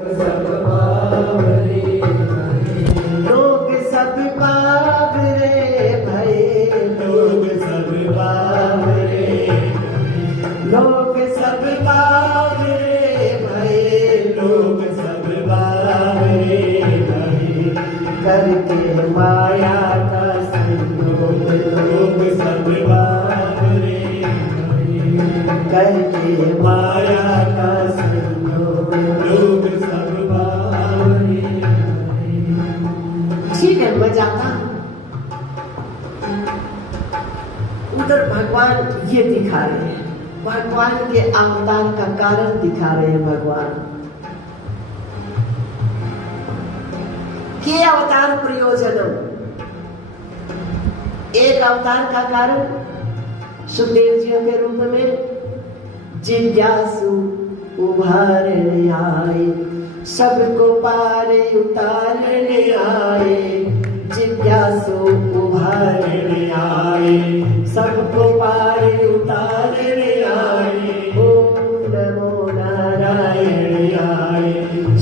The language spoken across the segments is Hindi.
सब बावरे लोग सब बावरे भये, लोग सब बावरे लोग सब बावरे भये, लोग सब बावरे करके माया का संयोग, लोग सब बावरे करके माया का संयोग। लोग सब बावरे ठीक है, मैं जाता हूं। उधर भगवान ये दिखा रहे हैं, भगवान के अवतार का कारण दिखा रहे हैं। भगवान के अवतार प्रयोजनम, एक अवतार का कारण सुखदेव जी के रूप में जिज्ञासु उभारने आए, सबको पारे उतारने आए। जिज्ञासु उभारने आए, सबको पारे उतारने आए। ओम नमो नारायण आए,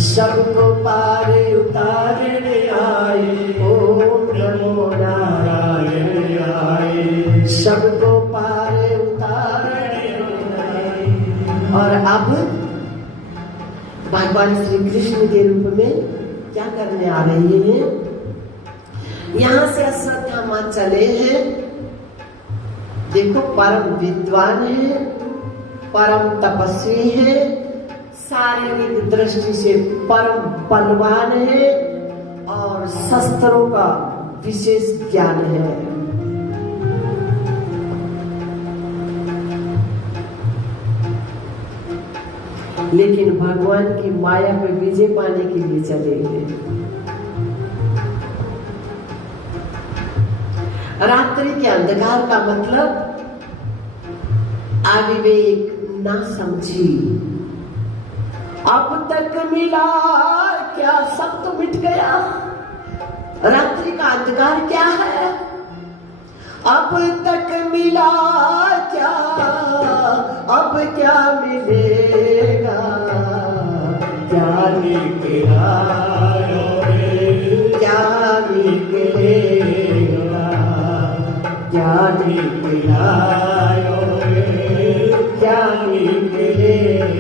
सबको पारे उतारने आए। ओम नमो नारायण आए, सबको पारे उतारने आए। और अब भगवान श्री कृष्ण के रूप में क्या करने आ रहे हैं? यहाँ से अश्वत्थामा चले हैं। देखो, परम विद्वान है, परम तपस्वी है, शारीरिक दृष्टि से परम बलवान है और शस्त्रों का विशेष ज्ञान है। लेकिन भगवान की माया पे विजय पाने के लिए चले गए। रात्रि के अंधकार का मतलब अविवेक, ना समझी। अब तक मिला क्या, सब तो मिट गया। रात्रि का अंधकार क्या है? अब तक मिला क्या, अब क्या मिलेगा? क्या निकला, क्या निकलेगा? क्या निकला, क्या निकलेगा?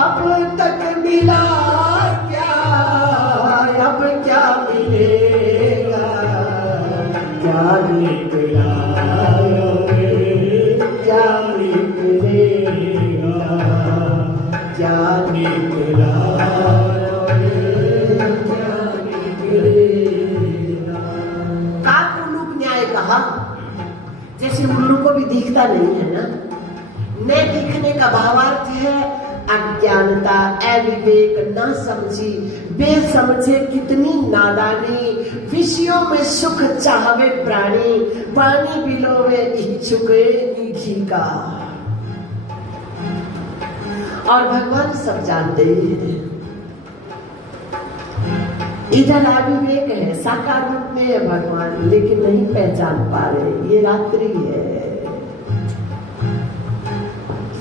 अब तक मिला क्या, अब क्या मिलेगा? क्या निकला, क्या निकलेगा? क्या निकला, क्या निकलेगा? काकुलुक न्याय कहा, जैसे उल्लू को भी दिखता नहीं है ना। न दिखने का भावार्थ है अज्ञानता, अविवेक, ना समझी, बेसमझे, कितनी नादानी। विषयों में सुख चाहवे प्राणी, पानी बिलोवे इच्छुक निधि का। और भगवान सब जानते हैं। इधर अविवेक है, साकार रूप में है भगवान, लेकिन नहीं पहचान पा रहे। ये रात्रि है,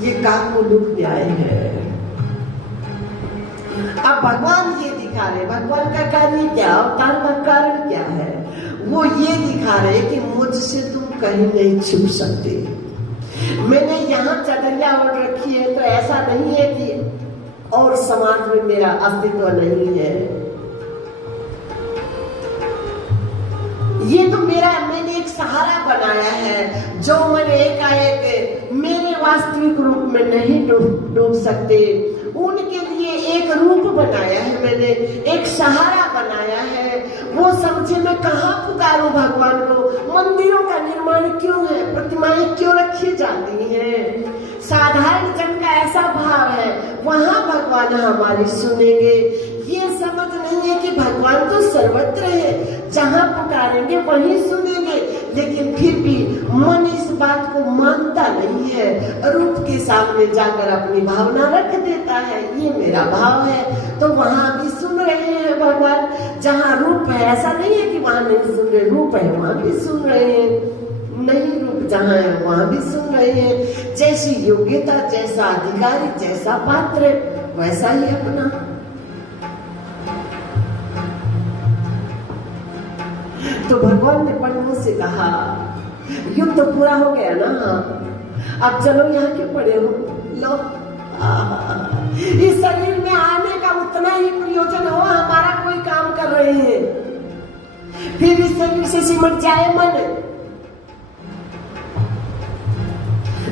ये काकुलुक न्याय है। अब भगवान ये दिखा रहे, भगवान का कार्य क्या, अवतार का कारण क्या है? वो ये दिखा रहे कि मुझसे तुम कहीं नहीं छुप सकते। मैंने यहाँ चदरिया ओढ़ रखी है तो ऐसा नहीं है कि और समाज में मेरा अस्तित्व नहीं है। ये तो मैंने एक सहारा बनाया है, जो मैंने एकाएक मेरे वास्तविक रूप में नहीं डूब सकते। उनके लिए एक रूप बनाया है मैंने, एक सहारा बनाया है। वो समझे मैं कहाँ पुकारूं भगवान को? मंदिरों का निर्माण क्यों है, प्रतिमाएं क्यों रखी जाती हैं? साधारण जन का ऐसा भाव है, वहां भगवान हमारी सुनेंगे। ये समझ नहीं है कि भगवान तो सर्वत्र है, जहां पुकारेंगे वहीं सुनेंगे। लेकिन फिर भी मन इस बात को मानता नहीं है, रूप के सामने जाकर अपनी भावना रख देता है। ये मेरा भाव है, तो वहां भी सुन रहे हैं भगवान। जहां रूप है, ऐसा नहीं है कि वहां नहीं सुन रहे, रूप है वहां भी सुन रहे हैं। नहीं, रूप जहाँ है वहां भी सुन रहे हैं। जैसी योग्यता, जैसा अधिकारी, जैसा पात्र, वैसा ही अपना। तो भगवान ने पांडवों से कहा युद्ध तो पूरा हो गया ना, अब चलो यहाँ क्यों पड़े हो, लो इस शरीर में आने का उतना ही प्रयोजन हो, हमारा कोई काम कर रहे हैं, फिर इस शरीर से सिमट जाए मन।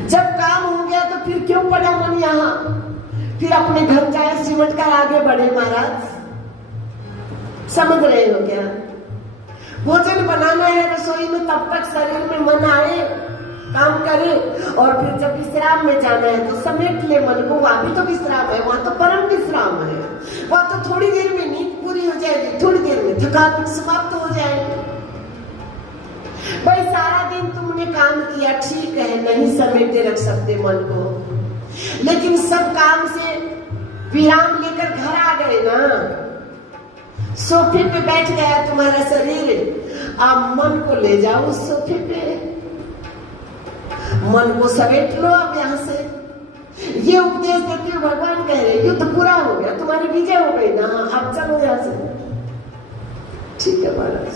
जब काम हो गया तो फिर क्यों पड़ा मन यहाँ, फिर अपने घर जाए सिमट कर आगे बढ़े। महाराज समझ रहे हो क्या? भोजन बनाना है रसोई में, तब तक शरीर में मन आए, काम करे, और फिर जब विश्राम में जाना है तो समेट ले मन को। वहां भी तो विश्राम है, वहां तो परम विश्राम है। वहां तो थोड़ी देर में नींद पूरी हो जाएगी, थोड़ी देर में थकान समाप्त हो जाएगी। भाई सारा दिन तुमने काम किया, ठीक है, नहीं समेटे रख सकते मन को, लेकिन सब काम से विराम लेकर घर आ गए ना, सोफे पे बैठ गया तुम्हारा शरीर, अब मन को ले जाओ उस सोफे पे, मन को समेट लो। अब यहाँ से ये उपदेश देते हुए भगवान कह रहे युद्ध पूरा हो गया, तुम्हारी विजय हो गई ना, अब चलो यहाँ से। ठीक है महाराज।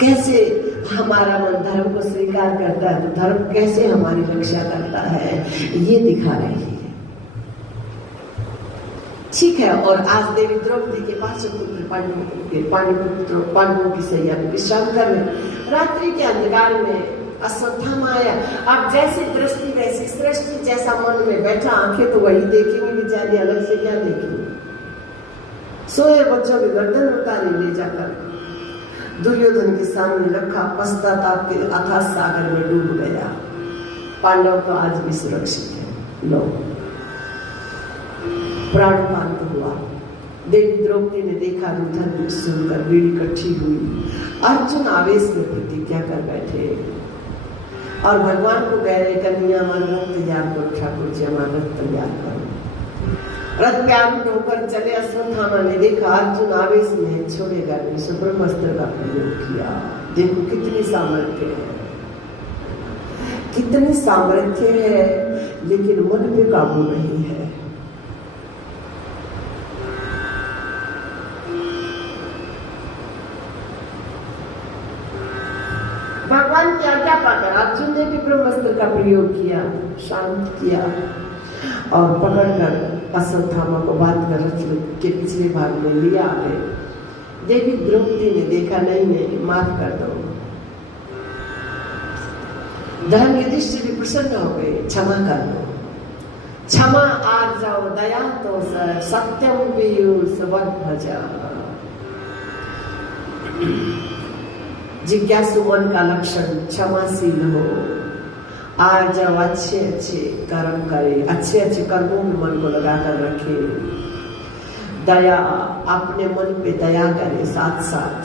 कैसे हमारा मन धर्म को स्वीकार करता है, तो धर्म कैसे हमारी रक्षा करता है, ये दिखा रही है। ठीक है। और आज देवी द्रौपदी के पास पांडवों की सैया में विश्राम कर रहे। रात्रि के अंधकार में अश्वत्थामा आया। अब जैसी दृष्टि वैसी सृष्टि, जैसा मन में बैठा, आंखें तो वही देखेंगे बेचारी, अलग से क्या देखेंगे। सोए बच्चों की गर्दन उतारी, ले जाकर दुर्योधन के सामने रखा, पश्चाताप के अथाह सागर में डूब गया। पांडव तो आज भी सुरक्षित है। लो प्राणपात हुआ। देवी द्रौपदी ने देखा, रुद्र सुनकर भीड़ इकट्ठी हुई। अर्जुन आवेश में प्रतिज्ञा कर बैठे और भगवान को कह रहे, कन्या हमारा रथ तैयार करो, ठाकुर जी हमारा रथ तैयार करो। रथ पे आरूढ़ होकर चले। अश्वत्थामा ने देखा अर्जुन आवेश में छोड़ेगा नहीं, सो ब्रह्मास्त्र का प्रयोग किया। देखो कितनी सामर्थ्य है, कितनी सामर्थ्य है, लेकिन मन पे काबू नहीं है। भगवान की आज्ञा पाकर अर्जुन ने भी ब्रह्मास्त्र का प्रयोग किया, शांत किया और पकड़कर अश्वत्थामा को बांधकर रथ के पिछले भाग में लिया आए। देवी द्रौपदी ने देखा, नहीं माफ कर दो। धर्म युधिष्ठिर भी प्रसन्न हो गए, क्षमा कर दो, क्षमा आ जाओ, दया तो सत्यम पीयूष वद भजा। जिज्ञासु मन का लक्षण क्षमाशील हो, आ जाओ, अच्छे अच्छे कर्म करे, अच्छे अच्छे कर्मों में मन को लगाकर रखे, दया, अपने मन पे दया करे, साथ साथ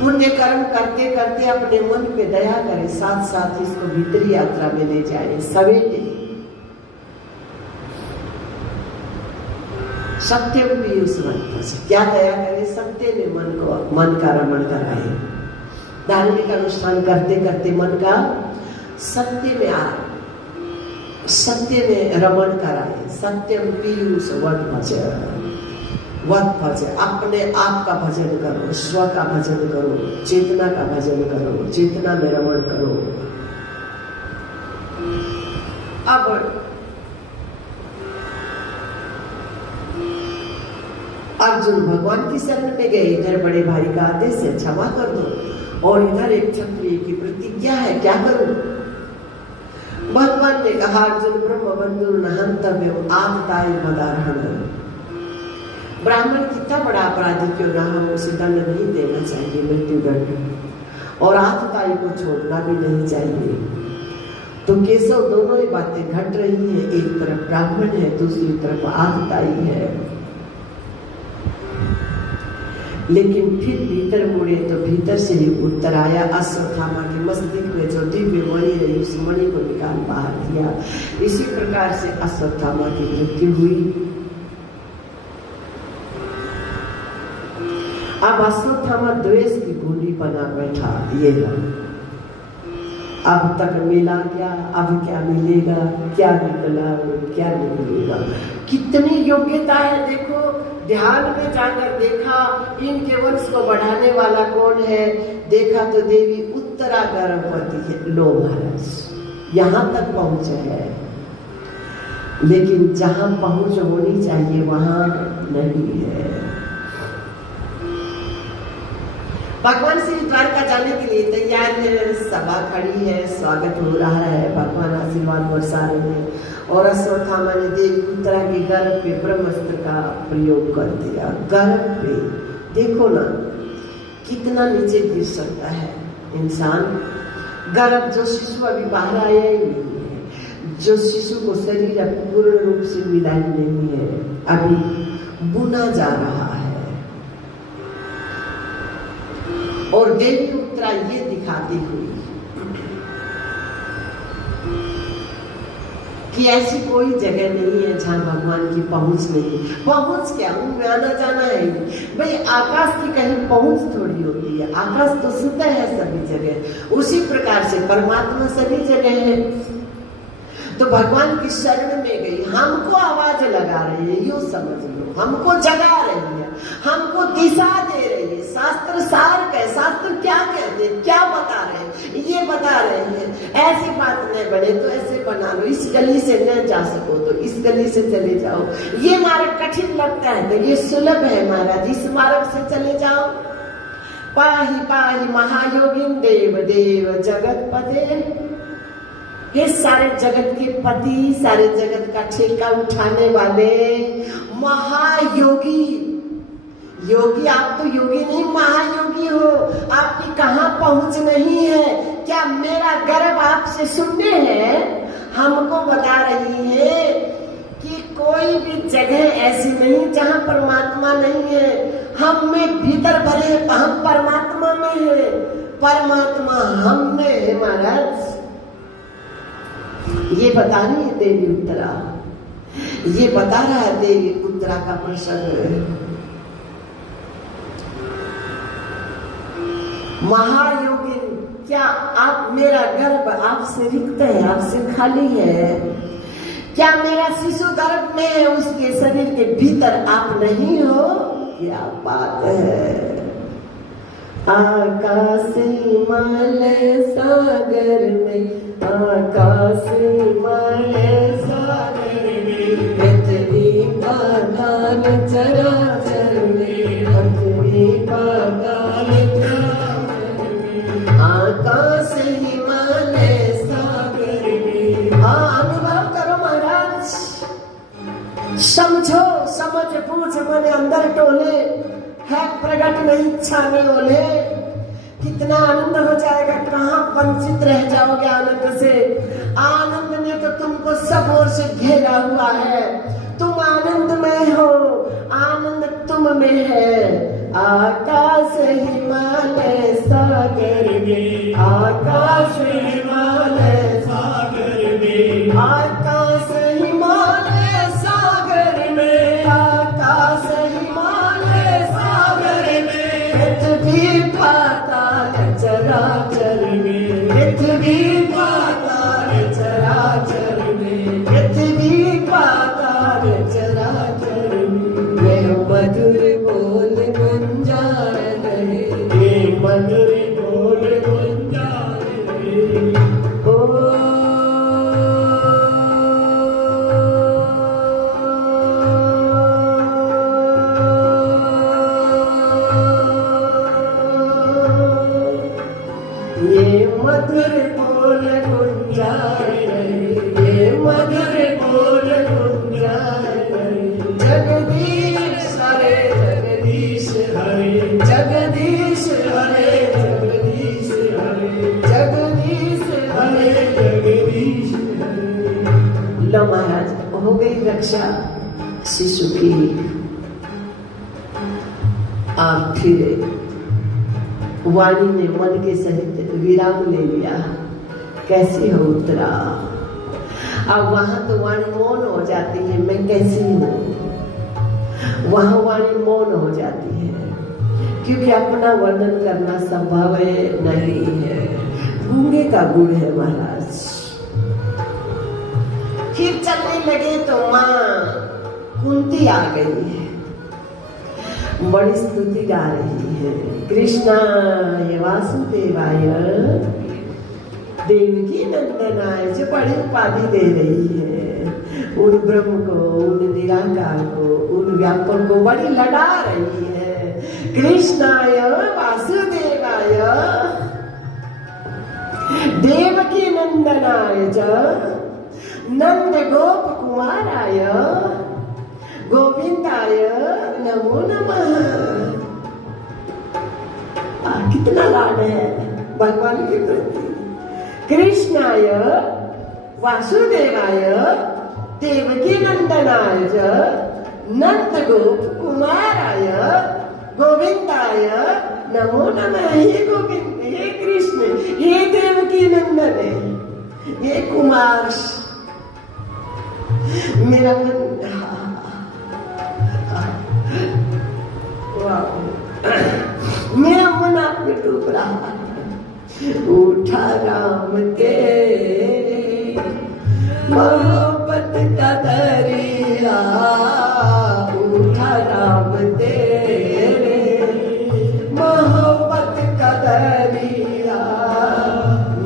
पुण्य कर्म करते करते अपने मन पे दया करे, साथ साथ इसको भीतरी यात्रा में ले जाए, सवेटे। सत्य पीयूष मन, क्या दया करे, सत्य में मन का रमण कराए। धार्मिक अनुष्ठान करते करते मन का सत्य में रमण कराए। सत्यम पीयूष वद भज, अपने आप का भजन करो, स्व का भजन करो, चेतना का भजन करो, चेतना में रमण करो। अब अर्जुन भगवान की शरण में गए। इधर बड़े भाई का आदेश है, क्षमा कर दो, और इधर एक क्षत्रिय की प्रतिज्ञा है, क्या करूं? भगवान ने कहा, अर्जुन ब्रह्म बंधु नहंतव्य आतताई मदारहण। ब्राह्मण कितना बड़ा अपराधी क्यों ना हो, उसे दंड नहीं देना चाहिए, मृत्यु दंड, और आतताई को छोड़ना भी नहीं चाहिए। तो केशव दोनों ही बातें घट रही है, एक तरफ ब्राह्मण है, दूसरी तरफ आतताई है। लेकिन फिर भीतर मुड़े तो भीतर से ही उत्तर आया। अश्वत्थामा की मस्तिष्क में जो दिव्य मणि रही, उस मणि को निकाल बाहर दिया। इसी प्रकार से अश्वत्थामा की मृत्यु हुई। अब अश्वत्थामा द्वेष की गोली बना बैठा। ये अब तक मिला क्या, अब क्या मिलेगा, क्या निकला और क्या निकलेगा। कितनी योग्यता है देखो। ध्यान में जाकर देखा इनके वंश को बढ़ाने वाला कौन है, देखा तो देवी उत्तरा गर्भवती है। लो महाराज यहाँ तक पहुंचे है, लेकिन जहां पहुंच होनी चाहिए वहां नहीं है। भगवान श्री द्वारका जाने के लिए तैयार है, सभा खड़ी है, स्वागत हो रहा है, भगवान आशीर्वाद बरसा रहे हैं। और अश्वत्थामा ने देवी उत्तरा के गर्भ पे ब्रह्मास्त्र का प्रयोग कर दिया। गर्भ पे देखो ना कितना नीचे गिर सकता है इंसान। गर्भ जो शिशु अभी बाहर आया ही नहीं है, जो शिशु को शरीर पूर्ण रूप से मिला ही नहीं है, अभी बुना जा रहा है। और देवी उत्तरा ये दिखाती हुई कि ऐसी कोई जगह नहीं है जहां भगवान की पहुंच नहीं। पहुंच क्या, उनमें आना जाना है भाई। आकाश की कहीं पहुंच थोड़ी होती है, आकाश तो सतह है सभी जगह। उसी प्रकार से परमात्मा सभी जगह है। तो भगवान की शरण में गई, हमको आवाज लगा रही है, यूं समझ लो, हमको जगा रही है, हमको दिशा दे रही है। शास्त्र सार का, शास्त्र क्या कहते हैं, क्या बता रहे हैं, ये बता रहे हैं। ऐसी बात न बने तो ऐसे बना लो, इस गली से न जा सको तो इस गली से चले जाओ। ये मार्ग कठिन लगता है तो ये सुलभ है महाराज, इस मार्ग से चले जाओ। पाहि पाहि महायोगिन देव देव जगत पते। ये सारे जगत के पति, सारे जगत का ठेका उठाने वाले महायोगी। योगी, आप तो योगी नहीं महायोगी हो। आपकी कहाँ पहुंच नहीं है। क्या मेरा गर्भ आपसे सुनने हैं? हमको बता रही है कि कोई भी जगह ऐसी नहीं जहाँ परमात्मा नहीं है। हम में भीतर भरे, हम परमात्मा में है, परमात्मा हम में है महाराज। ये बता रही है देवी उत्तरा, ये बता रहा है देवी उत्तरा का प्रसंग। महायोगिन, क्या आप, मेरा गर्भ आपसे रिक्त है, आपसे खाली है? क्या मेरा शिशु गर्भ में है, उसके शरीर के भीतर आप नहीं हो? क्या बात है। आकाश हिमालय सागर में, आकाश हिमालय सागर में, पृथ्वी पाताल चराचर में, पृथ्वी पाताल चराचर में, आकाश हिमालय सागर में। हाँ, अनुभव करो महाराज, समझो, समझ पूछ मन अंदर टोले है, प्रगट नहीं छाने ओले। कितना आनंद हो जाएगा, कहाँ वंचित रह जाओगे आनंद से। आनंद ने तो तुमको सब ओर से घेरा हुआ है, तुम आनंद में हो, आनंद तुम में है। आकाश हिमालय सागर में, आकाश हिमालय सागर में, आकाश हिमालय सागर में, आकाश हिमालय सागर में, पृथ्वी पाताल चराचर में, पृथ्वी पाताल चराचर में, पृथ्वी पाताल चराचर में। ये मधुर बोल गुंजार रहे, ये मधुर बोल गुंजार रहे। ये मधुर बोल गुंजार रहे, ये मधुर बोल गुंजार रहे। जगदीश हरे, जगदीश हरे, जगदीश हरे, जगदीश हरे, जगदीश हरे, जगदीश हरे। लो महाराज, हो गई रक्षा शिशु की। आप फिर वाणी ने मन के सहित विराम ले लिया। कैसी हो उत्तरा? अब वहां तो वाणी मौन हो जाती है, मैं कैसी हूँ, वहां वाणी मौन हो जाती है, क्योंकि अपना वर्णन करना संभव नहीं है। गूंगे का गुड़ है महाराज। फिर चलने लगे तो माँ कुंती आ गई है, बड़ी स्तुति गा रही है। कृष्णाय वासुदेवाय देवकी नंदनाय, जो बड़ी उपाधि दे रही है। उन ब्रह्म को, उन निराकार को, उन व्यापक को बड़ी लड़ा रही है। कृष्णाय वासुदेवाय देवकी नंदनाय च नंद गोप कुमाराय गोविंदाय नमो नमः। कितना लाड है भगवान के प्रति। कृष्णाय वासुदेवाय देवकी नंदनाय च नंद गोप कुमाराय गोविंदाय नमो नमः। हे गोविंद, हे कृष्ण, हे देवकी नंदन, हे कुमार, मेरा मन मेरा मन आप में डूब रहा। उठा राम तेरे मोहब्बत का दरिया, उठा राम तेरे मोहब्बत का दरिया,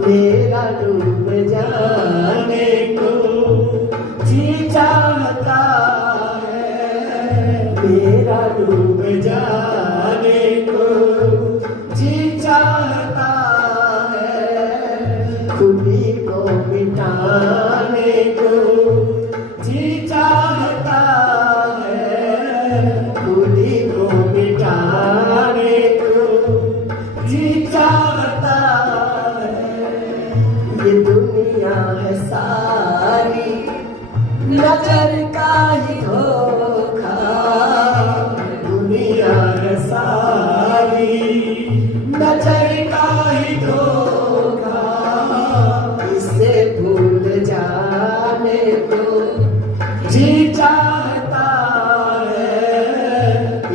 मेरा डूब जाने को जी चाहता है, मेरा डूब जाने को जी चाहता है, खुदी को मिटाने को जी चाहता है, खुदी को मिटाने को जी चाहता है। ये दुनिया है सारी नजर का ही धोखा, दुनिया है सारी नजर का ही धोखा, इसे भूल जाने को जी चाहता है,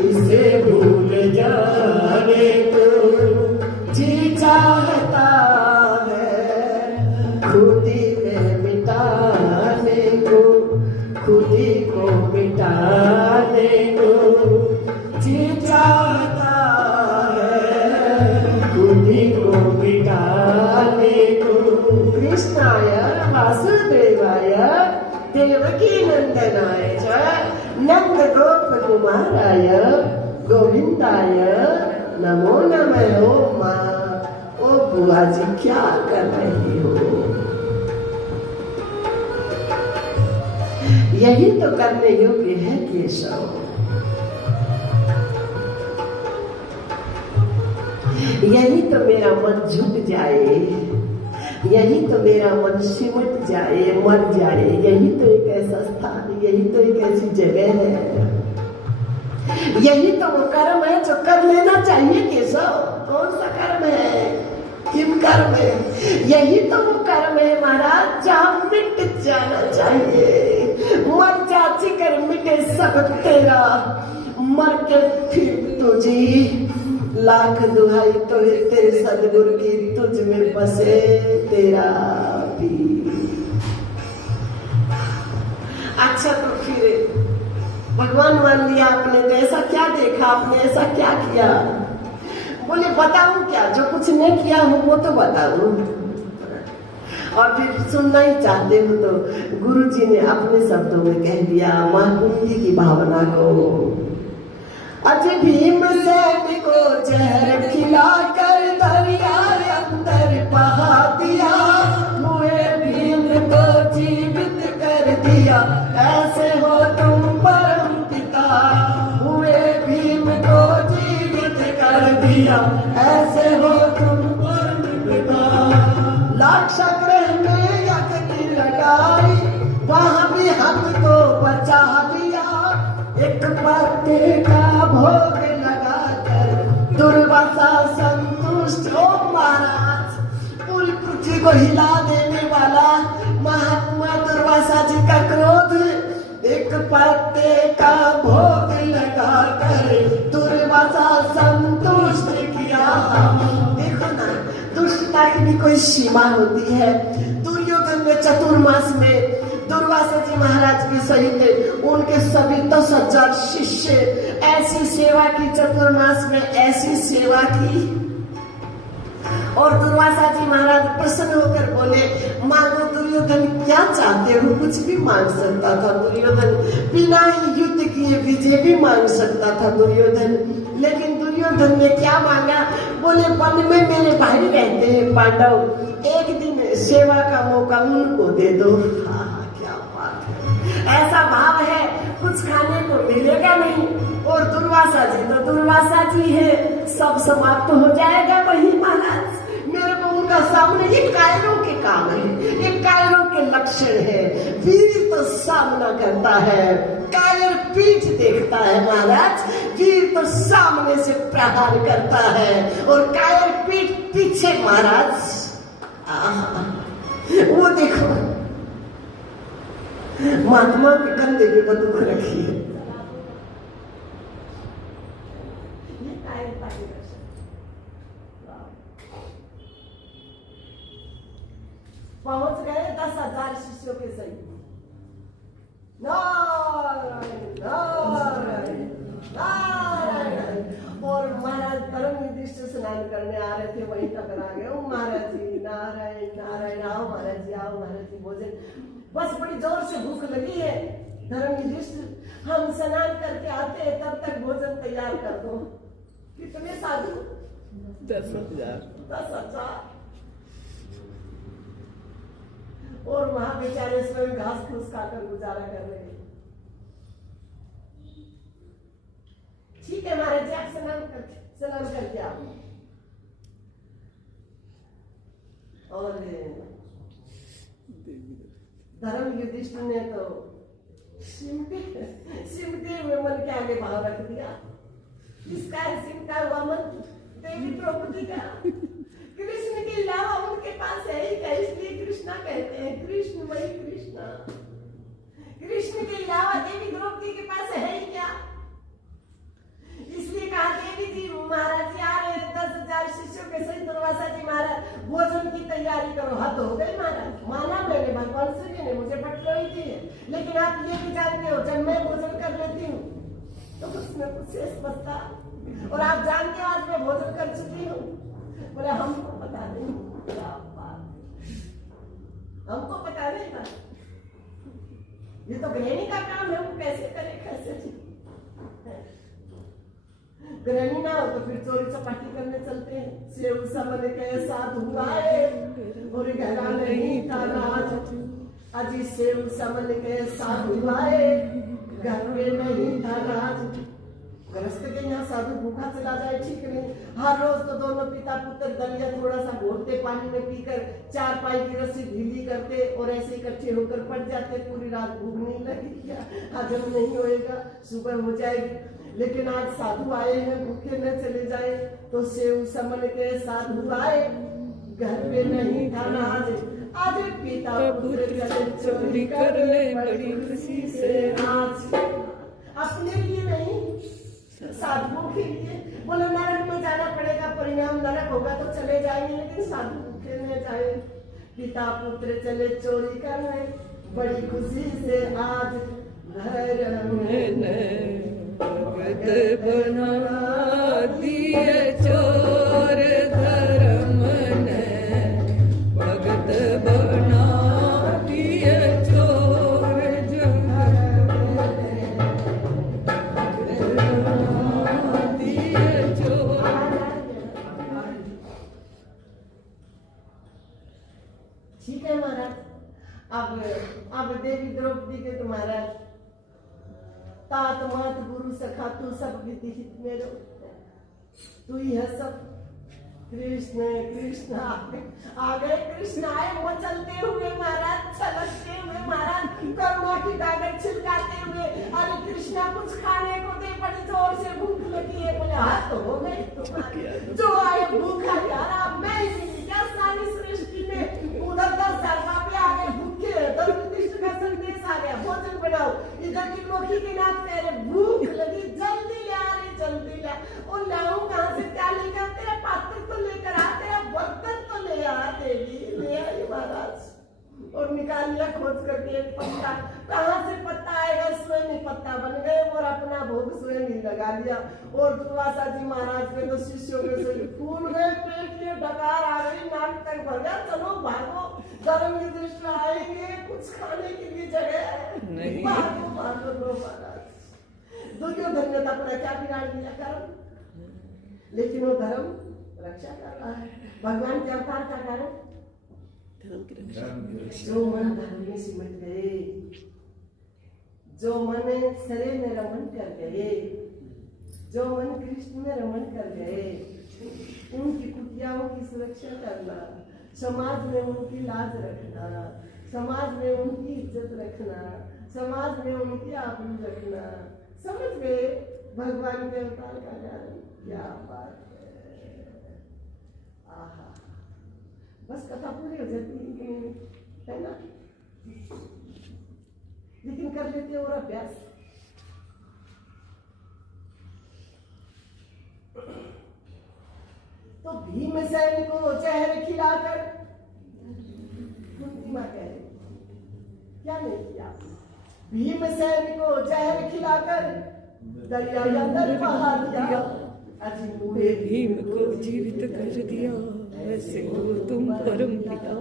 इसे भूल जाने को जी चाहता है, खुदी में मिटाने को, खुदी को मिटाने को जी चाहता है, खुदी को मिटाने को। कृष्णाय वासुदेवाय देवकी नंदनाय च नंद गोप कुमाराय गोविंदाय नमो नमः। ओ माँ, ओ बुआ जी क्या कर रही हो? यही तो करने योग्य है केशव। यही तो मेरा मन झुक जाए, यही तो मेरा मन सिमट जाए, मर जाए। यही तो एक ऐसा स्थान, यही तो एक ऐसी जगह है, यही तो वो कर्म है जो कर लेना चाहिए केशव। कौन सा कर्म है? किम कर्म है? यही तो वो कर्म है महाराज जहाँ मिट जाना चाहिए। मर जा चिकर मिटे सब तेरा, मर के फिर तुझी लाख दुहाई तो है तेरे सदगुरु की, तुझ में बसे तेरा भी। अच्छा तो फिर भगवान मान लिया आपने, तो ऐसा क्या देखा आपने, ऐसा क्या किया? बोले बताऊं क्या? जो कुछ नहीं किया हूं वो तो बताऊं। और फिर सुनना ही चाहते हो तो गुरु जी ने अपने शब्दों में कह दिया मां कुंती की भावना को। अज भीम सैन को जहर खिलाकर दरिया अंदर बहा दिया, मुए भीम को जीवित कर दिया, ऐसे हो तुम परम पिता। मुए भीम को जीवित कर दिया, ऐसे हो तुम परम पिता। लाक्षागृह में यज्ञ लगाई, वहां भी हमको बचा लिया। एक पत्ते का भोग लगाकर दुर्वासा संतुष्ट हो महाराज। पूरी पृथ्वी को हिला देने वाला महात्मा दुर्वासा जी का क्रोध, एक पत्ते का भोग लगाकर दुर्वासा संतुष्ट किया। देखो ना दुष्टता की भी कोई सीमा होती है। दुर्योधन ने चतुर्मास में दुर्वासा जी महाराज के सहित उनके सभी 10,000 शिष्य ऐसी सेवा की, चतुर्मास में ऐसी सेवा की। और दुर्वासा जी महाराज प्रसन्न होकर बोले, मानो दुर्योधन क्या चाहते हो, कुछ भी मांग सकता था दुर्योधन, बिना ही युद्ध किए विजय भी मांग सकता था दुर्योधन। लेकिन दुर्योधन ने क्या मांगा, बोले वन में मेरे भाई रहते हैं पांडव, एक दिन सेवा का मौका उनको दे दो। क्या बात है, ऐसा भाव है, कुछ खाने को मिलेगा नहीं। और दुर्वासा जी तो दुर्वासा जी है, सब समाप्त हो जाएगा वही महाराज। मेरे को उनका सामने, ये कायरों के काम है, ये कायरों के लक्षण है। वीर तो सामना करता है, कायर पीठ देखता है महाराज, वीर तो सामने से प्रहार करता है और कायर पीठ पीछे महाराज। वो देखो महात्मा के कंधे पे बंदूक रखी है। पहुंच गए 10,000 शिष्यों के सही। नारायण नारायण नारायण। और महाराज धर्म युधिष्ठिर स्नान करने आ रहे थे, वहीं टकरा गए। ओ महाराज जी नारायण नारायण, आओ महाराज जी, आओ महाराज जी, भोजन। बस बड़ी जोर से भूख लगी है। धर्म युधिष्ठिर, हम स्नान करके आते हैं, तब तक भोजन तैयार कर दो। कितने साधु? 10,000। 10,000। और वहां बेचारे स्वयं घास फूस खाकर गुजारा कर रहे हैं। ठीक है महाराज जी, आप स्नान करके आओ। और धर्म युधिष्ठिर ने तो सिमटे हुए मन के आगे भाव रख दिया। किसका है सिमटा हुआ मन? देवी द्रौपदी का। कृष्ण के अलावा उनके पास है ही क्या, इसलिए कृष्णा कहते हैं, कृष्ण वही कृष्णा। कृष्ण के अलावा देवी द्रौपदी के पास है ही क्या, इसलिए कहा देवी जी महाराज जी आ रहे हैं 10,000 शिष्यों के सहित। दुर्वासा जी महाराज भोजन की तैयारी करो। हद हो गई महाराज, माना मैंने, भगवान श्री ने मुझे बटलोई दी है, लेकिन आप ये भी जानते हो जब मैं भोजन कर लेती हूँ तो उसमें कुछ शेष बचता। और आप जानते हो आज मैं भोजन कर चुकी हूँ। बोले हमको पता नहीं, क्या बात, हमको पता नहीं था। ये तो गृहिणी का काम है, वो कैसे करे, कैसे गृहिणी ना हो तो फिर चोरी चपाटी करने चलते हैं। सेव समन के साथ हुआ है और गहरा नहीं था राज, अजी सेव समन के साथ हुआ है, घर में नहीं था राज। गृहस्थ के यहाँ साधु भूखा चला जाए ठीक नहीं, हर रोज तो दोनों पिता पुत्र दलिया थोड़ा सा घोलते, पानी में पीकर 4 पाई की रस्सी ढीली करते और ऐसे इकट्ठे होकर पड़ जाते। पूरी रात भूख नहीं लगी, क्या हजम नहीं होएगा, सुबह हो जाएगी। लेकिन आज साधु आए हैं, भूखे न चले जाए तो सेव समन के साधु आए, घर में नहीं था नाज, आज पिता पुत्र चोरी कर ले बड़ी खुशी से आज। अपने लिए नहीं, साधुओं के लिए। बोले नरक में जाना पड़ेगा, परिणाम नरक होगा तो चले जाएंगे, लेकिन साधु भूखे न जाए। पिता पुत्र चले चोरी करने बड़ी खुशी से आज, घर में भगत बना दिए चोर धर्म ने, भगत बना दिए चोर दिए चोर। ठीक है महाराज। अब देवी द्रौपदी के तो महाराज तात मात गुरु सखा तू सब विधि हित मेरो, तू ही है सब। कृष्ण कृष्ण आ गए, कृष्ण आए वो चलते हुए महाराज, चलते हुए महाराज, करुणा की डागर छिलकाते हुए। अरे कृष्णा कुछ खाने को दे, बड़ी जोर से भूख लगी है। बोले हाथ तो हो गए, जो आए भूखा यार, मैं ही क्या सारी सृष्टि में उधर 10,000 पापी आ गए भूखे, धर्मनिष्ठ का संदेश आ गया, भोजन बनाओ। इधर की लोकी के नाथ तेरे भूख लगी, जल्दी ले आ रही, जल्दी ले। और लाऊं कहां से, क्या लेकर, तेरा पात्र तो लेकर आ, तेरा बर्तन तो ले आ। खोज करके एक पत्ता, कहाँ से पत्ता आएगा, स्वयं ही पत्ता बन गए और अपना भोग स्वयं ही लगा लिया। और दुर्वासा जी महाराज के तो शिष्यों के से फूल गए, पेट के डकार आ गई, नाक तक भर गया, चलो भागो, धर्म की दृष्टि आएंगे, कुछ खाने के लिए जगह नहीं। भागो भागो लो महाराज। दुर्योधन ने तो अपना क्या बिगाड़ दिया कर्म, लेकिन वो धर्म रक्षा कर रहा है। भगवान के अवतार का कारण धर्म की रक्षा। जो मन धर्म में सिमट गए, जो मन सरे में रमन कर गए, जो मन कृष्ण में रमन कर गए, उनकी कुटियाओं की सुरक्षा करना, समाज में उनकी लाज रखना, समाज में उनकी इज्जत रखना, समाज में उनकी आबरू रखना, समझ गए भगवान के अवतार का कारण। क्या बात है, आहा, बस कथा पूरी हो जाती है ना, लेकिन कर लेते और अभ्यास। तो भीमसेन को जहर खिलाकर कुंती मां कह रही, क्या नहीं किया, भीमसेन को जहर खिलाकर दरिया अंदर बहा दिया, भीम को जीवित कर दिया, ऐसे हो तुम परम पिता।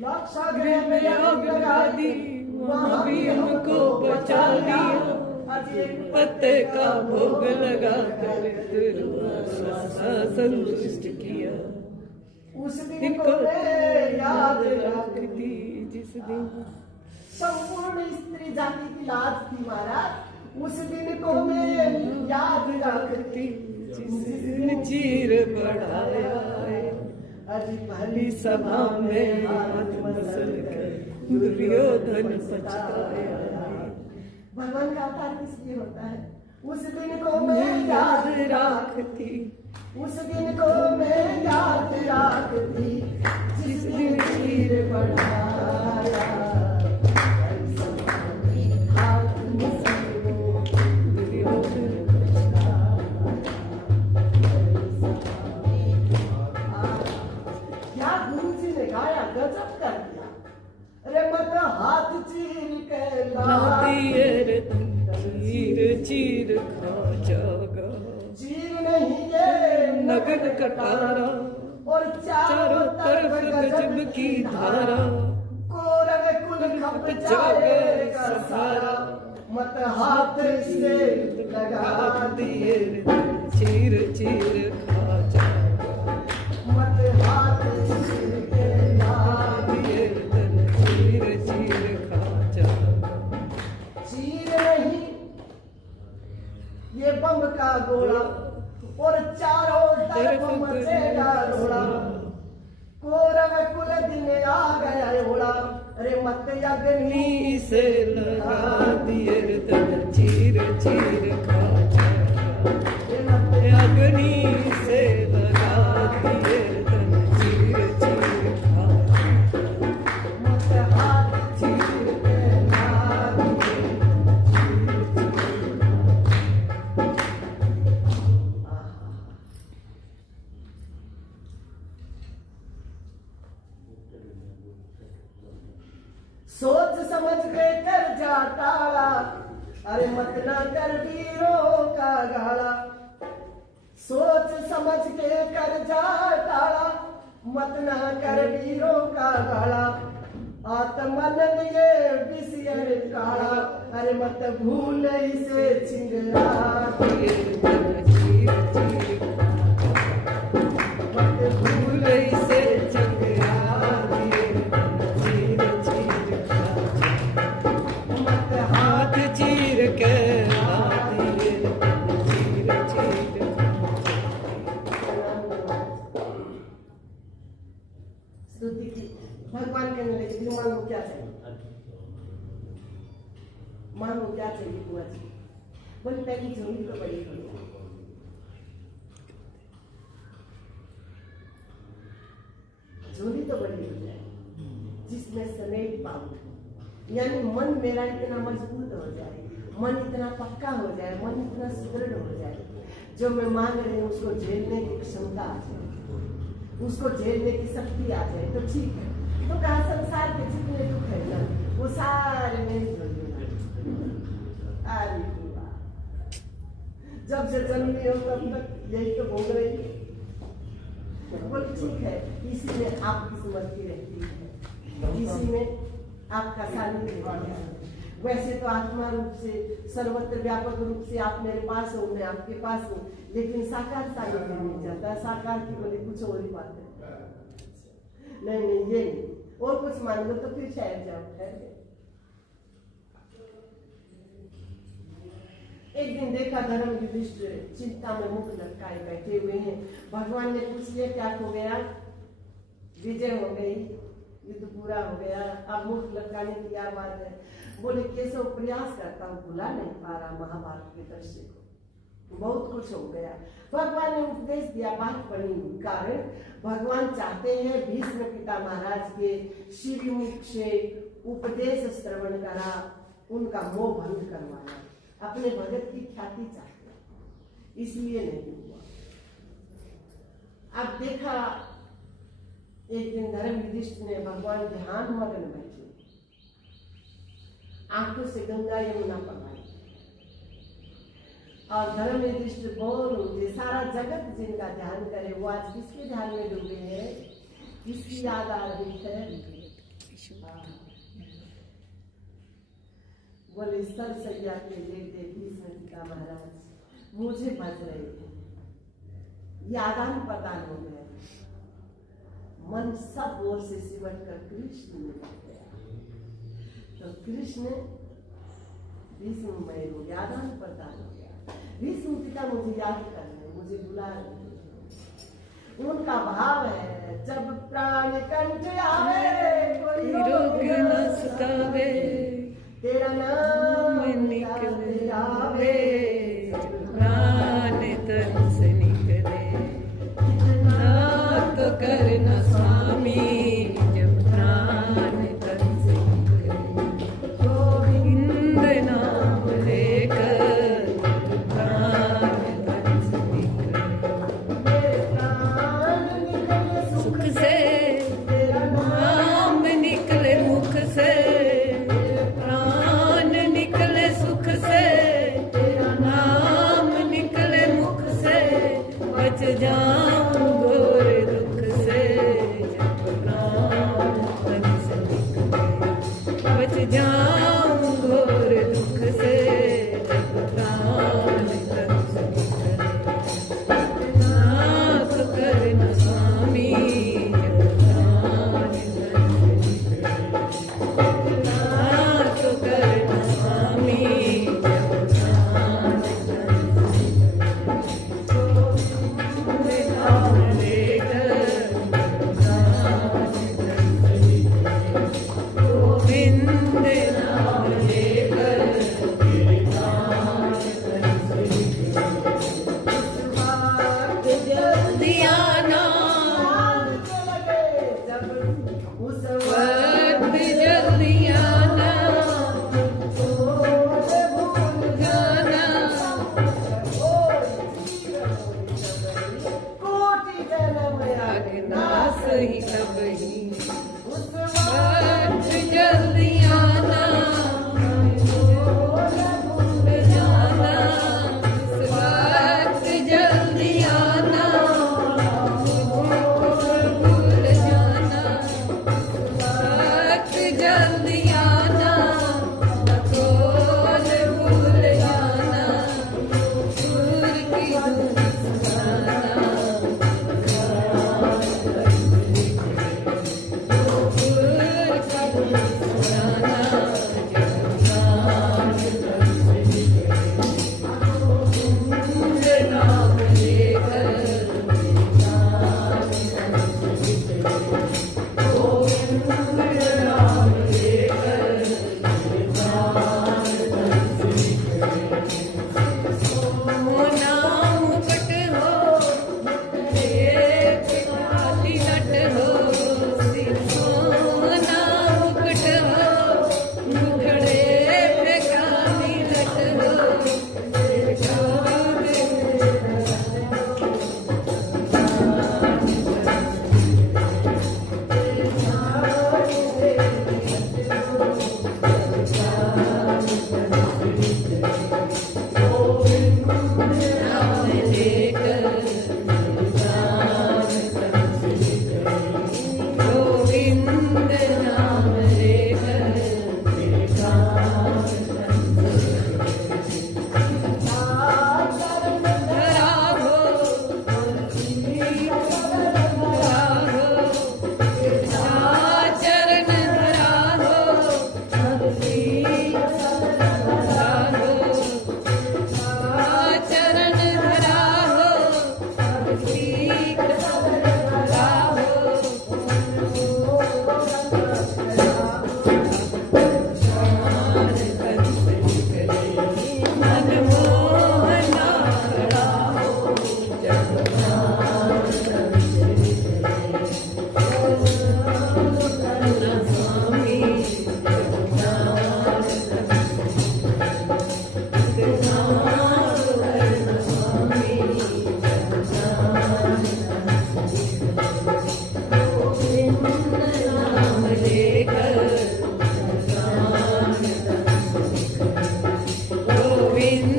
लाक्षागृह में आग लगा दी, वहाँ भीम को बचा लिया, पत्ते का भोग लगा कर दुर्वासा संतुष्ट किया। उस दिन को मैं याद रखती, जिस दिन संपूर्ण स्त्री जाति की लाज थी महाराज, उस दिन को मैं याद रखती, जिस दिन चीर बढ़ाया, भली सभा में हाथ मसल कर दुर्योधन पछताया। भगवान का अवतार किस लिए होता है? उस दिन को मैं याद रखती, उस दिन को मैं याद रखती, जिस दिन चीर बढ़ाया, हाथ मसल दुर्योधन गजब कर दिया। अरे मत हाथ चीर के चीर चीर खा जागा, चीर नहीं ये नगन कटारा, और चारों तरफ गजब की धारा, कोरव कुल खप जाएगा सारा, मत हाथ से लगा दिए, चीर चीर खा जागा, मत हाथ चीर के चीर नहीं ये बम का गोला, और चारों तरफ मचेगा रोड़ा, कोरव कुल दिन आ गया ओड़ा, अरे मत अग्नि से लगा दिए तन चीर चीर खा जागा, अग्नि से लगा दिए तन चीर चीर खा जागा, मत हाथ चीर के ला दिए, सोच समझ के कर जा टाला, अरे मत ना कर वीरों का गाला, सोच समझ के कर जा टाला, मत ना कर वीरों का गाला, आत्मन लिए विषय काला, अरे मत भूल इसे चिंगला मत भूल इसे चिंगला चीर के चीर चीर। स्तुति की भगवान कहने लगे, मांगो क्या चाहिए, मांगो क्या चाहिए बुआ जी। बोली पहली झोली तो बड़ी हुई, झोली तो बड़ी हो जाए जिसमें समेट पाऊं, यानी मन मेरा इतना मजबूत हो जाए, मन इतना पक्का हो जाए, मन इतना सुदृढ़ हो जाए, जो मैं मांग रही हूँ उसको झेलने की क्षमता आ जाए, उसको झेलने की शक्ति आ जाए तो ठीक है। तो कहा संसार के जितने दुख है ना वो सारे मेरी झोली में। अरे वाह। जब से जन्मी हो तब तक यही तो घूम रही है। बोले ठीक है, इसी में आपकी स्मृति रहती है, इसी में आपका सानिध्य रहता है। वैसे तो आत्मा रूप से, सर्वत्र व्यापक रूप से आप मेरे पास हो, मैं आपके पास हूँ, लेकिन साकार सानिध्य नहीं जाता। साकार की बोले कुछ और ही बात है। नहीं नहीं, ये नहीं, और कुछ मान लो तो फिर ठहर जाओ, ठहर गए। एक दिन देखा धर्म युधिष्ठिर चिंता में मुख लटकाए बैठे हुए हैं। भगवान ने पूछ लिया क्या हो गया? विजय हो गई, युद्ध पूरा हो गया, अब मुख लटकाने की क्या बात है? बोले केशव प्रयास करता हूँ, भुला नहीं पा रहा महाभारत के दृश्य को, बहुत कुछ हो गया। भगवान ने उपदेश दिया, बात बनी कारण भगवान चाहते हैं भीष्म पिता महाराज के श्रीमुख से उपदेश श्रवण करा, उनका मोह भंग करवाया, अपने भगत की ख्याति चाहते, इसलिए नहीं हुआ। अब देखा एक दिन धर्म युधिष्ठिर ने भगवान ध्यान मग्न बैठे, आंखों से गंगा यमुना पढ़ाई, और धर्म युधिष्ठिर बोल उठे, सारा जगत जिनका ध्यान करे वो आज किसके ध्यान में डूबे हैं, किसकी याद आ रही है? बोले सर सैया के लेटे भीष्म पिता महाराज मुझे बज रहे थे, यादान प्रदान हो गया, मन सब ओर से सिमट कर कृष्ण में लग गया। तो कृष्ण भीष्ममय हो गया, आदान प्रदान हो गया। भीष्म पिता मुझे याद कर रहे, मुझे बुला रहे, उनका भाव है जब प्राण कंठ आवे कोई रोग न सतावे, तेरा नाम निकल आवे, प्राण तन से निकले, ना तो करना स्वामी, जब प्राण तन से निकले, गोविंद नाम लेकर प्राण तन से निकले, सुख से नाम निकले मुख से, प्राण निकले सुख से, नाम निकले मुख से, बच जाऊं घोर दुख से।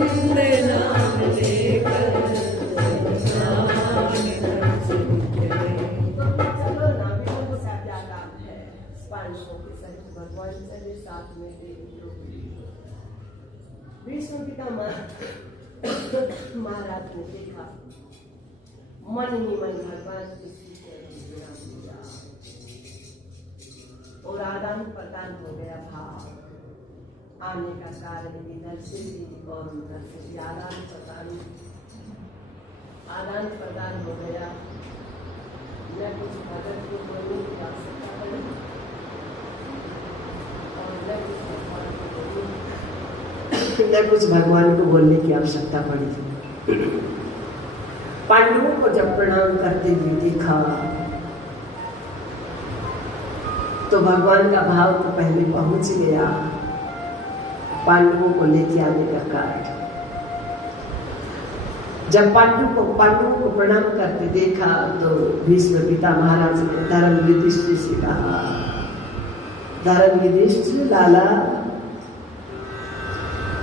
गोविंद नाम लेकर प्राण दर्शन करे। चलो ना, विष्णु का क्या काम है, पांचों के सहित भगवान चले साथ में देवी लोग। विष्णु पिता महाराज ने देखा, मन ही मन भगवान की विराम दिया और आदान प्रदान हो गया भाव। आने का कारण इधर से भी और उधर से भी आदान प्रदान हो गया। न कुछ भगत को बोलने की आवश्यकता पड़ी और न कुछ भगवान को बोलने की आवश्यकता पड़ी। पांडवों को जब प्रणाम करते हुए देखा तो भगवान का भाव तो पहले पहुंच गया। पांडवों को लेके आने का कार्य, जब पांडवों को प्रणाम करते देखा तो भीष्म पिता महाराज ने धर्म युधिष्ठिर से कहा, धर्म युधिष्ठिर लाला,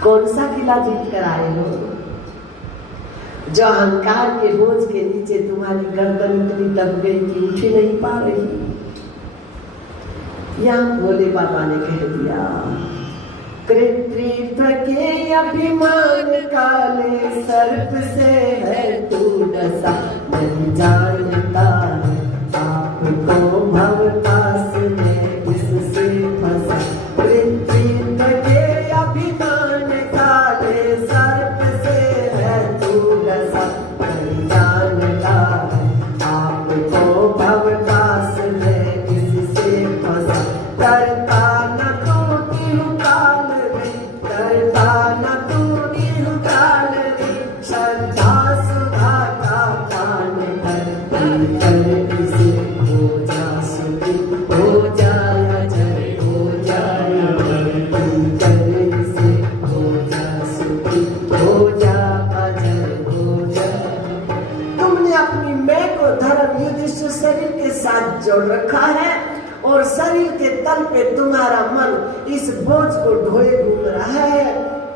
कौन सा किला जीत कर आए हो जो अहंकार के बोझ के नीचे तुम्हारी गर्दन इतनी दब गई कि उठ ही नहीं पा रही। यहाँ भोले बाबा ने कह दिया, कृत्रित्व के अभिमान काले सर्प से है तू डसा, नहीं जानता है आपको भवपास में इससे फंसा। कृत्रित्व के अभिमान काले सर्प से है तू डसा, नहीं जानता है आपको भवपास में इससे फंसा। करता न तू निहुकाल रे, करता न तू निहुकाल रे, श्रद्धा सुधा का पान कर इसे हो जा सुखी, हो जाया जय, हो जाया कर इसे हो जा सुखी, हो जा अजय, हो जा। तुमने अपनी मैं को धर्म युधिष्ठिर शरीर के साथ जोड़ रखा है और शरीर के तल पे तुम्हारा मन इस बोझ को ढोए घूम रहा है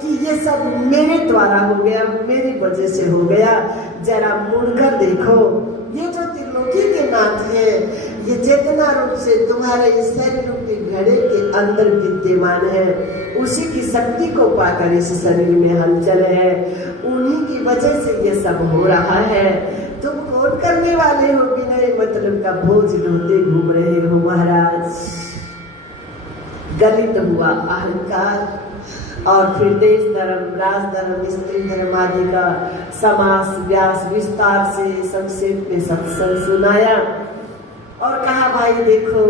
कि ये सब मेरे द्वारा हो गया, मेरी वजह से हो गया। जरा मुड़कर देखो, ये जो त्रिलोकी के नाथ है, ये चेतना रूप से तुम्हारे इस शरीर के घड़े के अंदर विद्यमान है। उसी की शक्ति को पाकर इस शरीर में हलचल है, उन्हीं की वजह से ये सब हो रहा है। तुम कौन करने वाले हो, बिना मतलब का बोझ ढोते घूम रहे हो महाराज। गलित हुआ अहंकार और फिर देश धर्म, राज धर्म, स्त्री धर्म आदि का समास व्यास विस्तार से संक्षेप में सत्संग सुनाया और कहा, भाई देखो,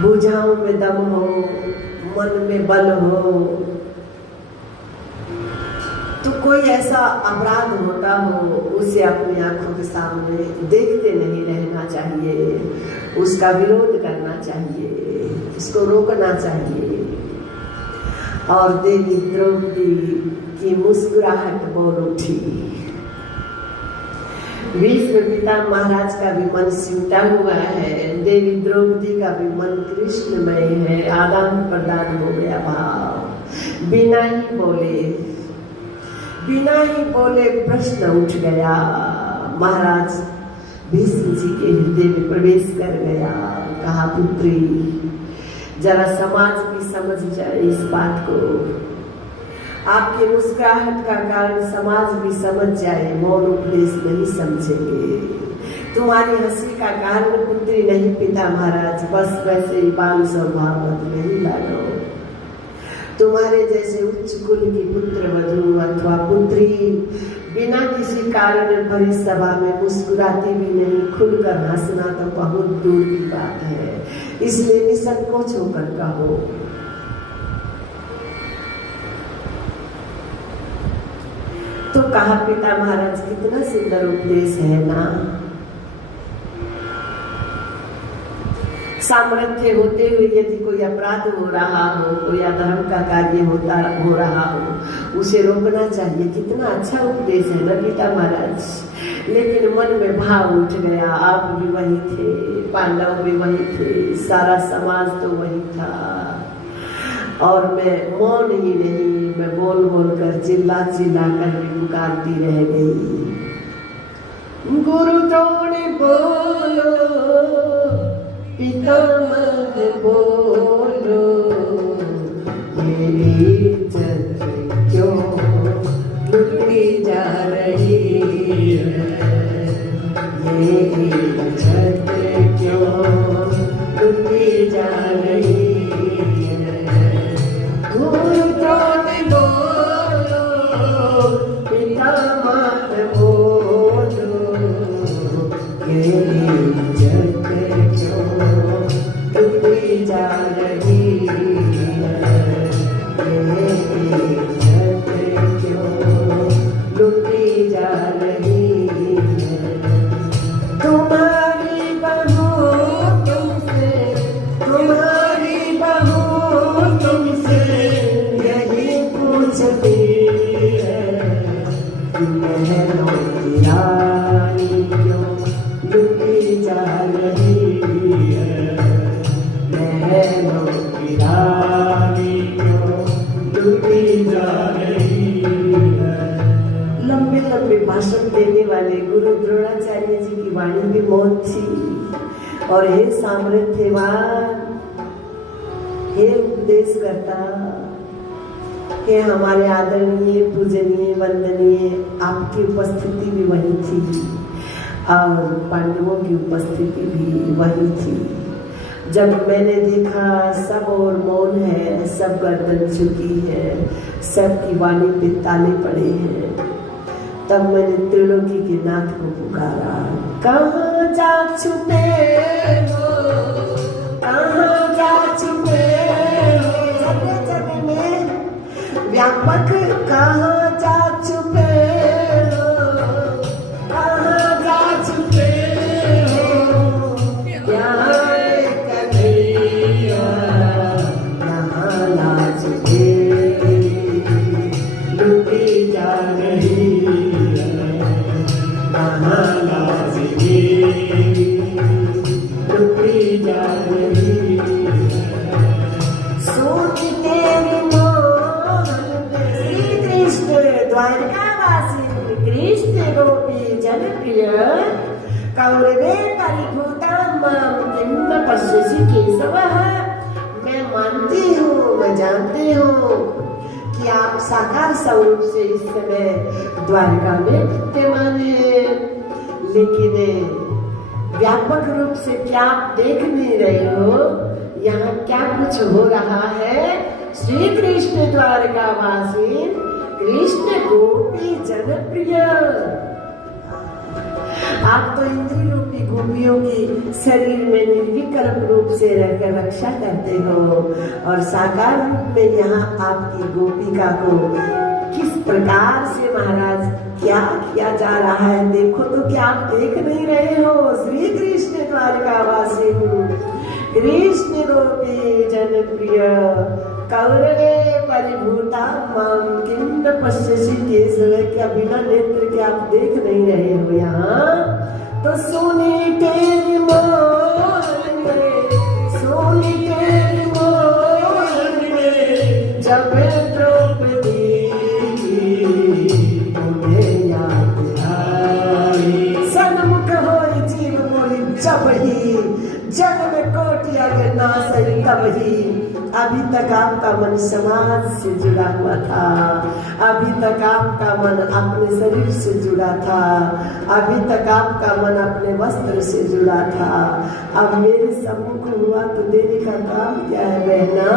भुजाओं में दम हो, मन में बल हो, तो कोई ऐसा अपराध होता हो उसे अपनी आंखों के सामने देखते नहीं रहना चाहिए, उसका विरोध करना चाहिए, उसको रोकना चाहिए। और देवी द्रौपदी की मुस्कुराहट बोल उठी। भीष्म पिता महाराज का भी मन सिमटा हुआ है, देवी द्रौपदी का भी मन कृष्णमय है। आदान प्रदान हो गया भाव, बिना ही बोले प्रश्न उठ गया। महाराज भीष्म जी के हृदय में प्रवेश कर गया। कहा, पुत्री, जरा समाज भी समझ जाए इस बात को, आपके मुस्कुराहट का कारण समाज भी समझ जाए, मौन उपदेश नहीं समझेंगे। तुम्हारी हंसी का कारण पुत्री नहीं पिता महाराज, बस वैसे ही बाल स्वभाव मत नहीं लालो। तुम्हारे जैसे उच्च कुल की पुत्र वधू अथवा पुत्री बिना किसी कारण भरी सभा में मुस्कुराती भी नहीं, खुलकर हंसना तो बहुत दूर की बात है, इसलिए निसंकोच होकर कहो। तो कहा, पिता महाराज, कितना सुंदर उपदेश है ना। सामर्थ्य होते हुए यदि कोई अपराध हो रहा हो, कोई अधर्म का कार्य हो रहा हो, उसे रोकना चाहिए। कितना अच्छा उपदेश है ना पिता महाराज। लेकिन मन में भाव उठ गया, आप भी वही थे, पांडव भी वही थे, सारा समाज तो वही था। और मैं मौन ही नहीं, मैं बोल बोल कर चिल्ला चिल्ला कर भी पुकारती रह गई। गुरु द्रोण बोलो, पितामह बोलो, मेरी इज्जत क्यों लुटी जा रही है, ये इज्जत क्यों लुटी जा रही है। गुरु द्रोण बोलो, पितामह बोलो, मेरी इज्जत क्यों लुटी जा रही है, ये इज्जत क्यों लुटी जा रही है। तुम्हारी बहू तुमसे, तुम्हारी बहू तुमसे यही पूछती है कि महलों की रानी क्यों लुटी जा रही है, महलों की रानी क्यों लुटी जा रही है। लंबे लंबे भाषण देने वाले गुरु द्रोणाचार्य जी की वाणी भी मौन थी। और हे सामर्थ्यवान, हे उपदेशकर्ता, हे हमारे आदरणीय पूजनीय वंदनीय, आपकी उपस्थिति भी वही थी और पांडवों की उपस्थिति भी वही थी। जब मैंने देखा सब और मौन है, सब गर्दन झुकी है, सबकी वाणी पे ताले पड़े हैं, तब मैंने त्रिलोकी के नाथ को पुकारा। कहाँ जा छुपे हो, कहाँ जा छुपे हो, जगह जगह में व्यापक, कहाँ जा छुपे हो, कहाँ जा छुपे हो, यहाँ कन्हैया, यहाँ लाज लुटी जा रही है, यहाँ लाज लुटी जा रही है। सोच तेरी मोहन श्री कृष्ण द्वारकावासी, कृष्ण गोपी जनप्रिय, कौरवे परिभूतां मां किं न पश्यसि केशवः। मैं मानती हूँ, मैं जानती हूँ कि आप साकार स्वरूप से इस समय द्वारका में विद्यमान है, लेकिन व्यापक रूप से क्या आप देख नहीं रहे हो? यहाँ क्या कुछ हो रहा है? श्री कृष्ण द्वारकावासी, कृष्ण गोपी जनप्रिय, आप तो इंद्रिय रूपी गोपियों की शरीर में निर्विकल्प रूप से रहकर रक्षा करते हो, और साकार रूप में यहाँ आपकी गोपिका को किस प्रकार से महाराज क्या किया जा रहा है, देखो तो क्या आप देख नहीं रहे हो? श्री कृष्ण द्वारकावासी, कृष्ण गोपी जनप्रिय, कौरवे परिभूता मां किं न पश्यसि केशव, क्या बिना नेत्र के आप देख नहीं रहे हो? यहाँ तो सोनी तेरी मोहन में, सोनी तेरी मोहन में, जब द्रौपदी उन्हें याद आई, सन्मुख होई जीव मोहि जब ही, जग में कोटि अगर ना सही तब ही। अभी तक आपका मन समाज से जुड़ा हुआ था, अभी तक आपका मन अपने शरीर से जुड़ा था, अभी तक आपका मन अपने वस्त्र से जुड़ा था। अब मेरे सम्मुख हुआ तो देने का काम क्या है बहना?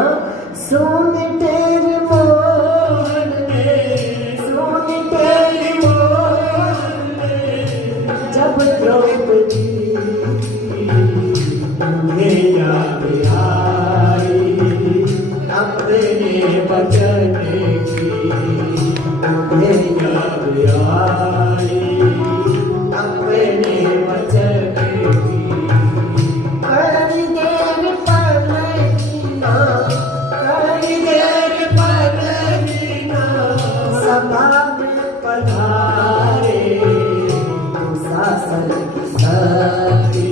सोने तेरे मोहन में, सोने तेरे मोहन में, जब द्रौपदी तुम्हें याद आई अपने वचन की, तुम्हें याद आई अपने वचन की। करी देर पलकीना, करी देर पलकीना, सभा में पधारे, शासन की शक्ति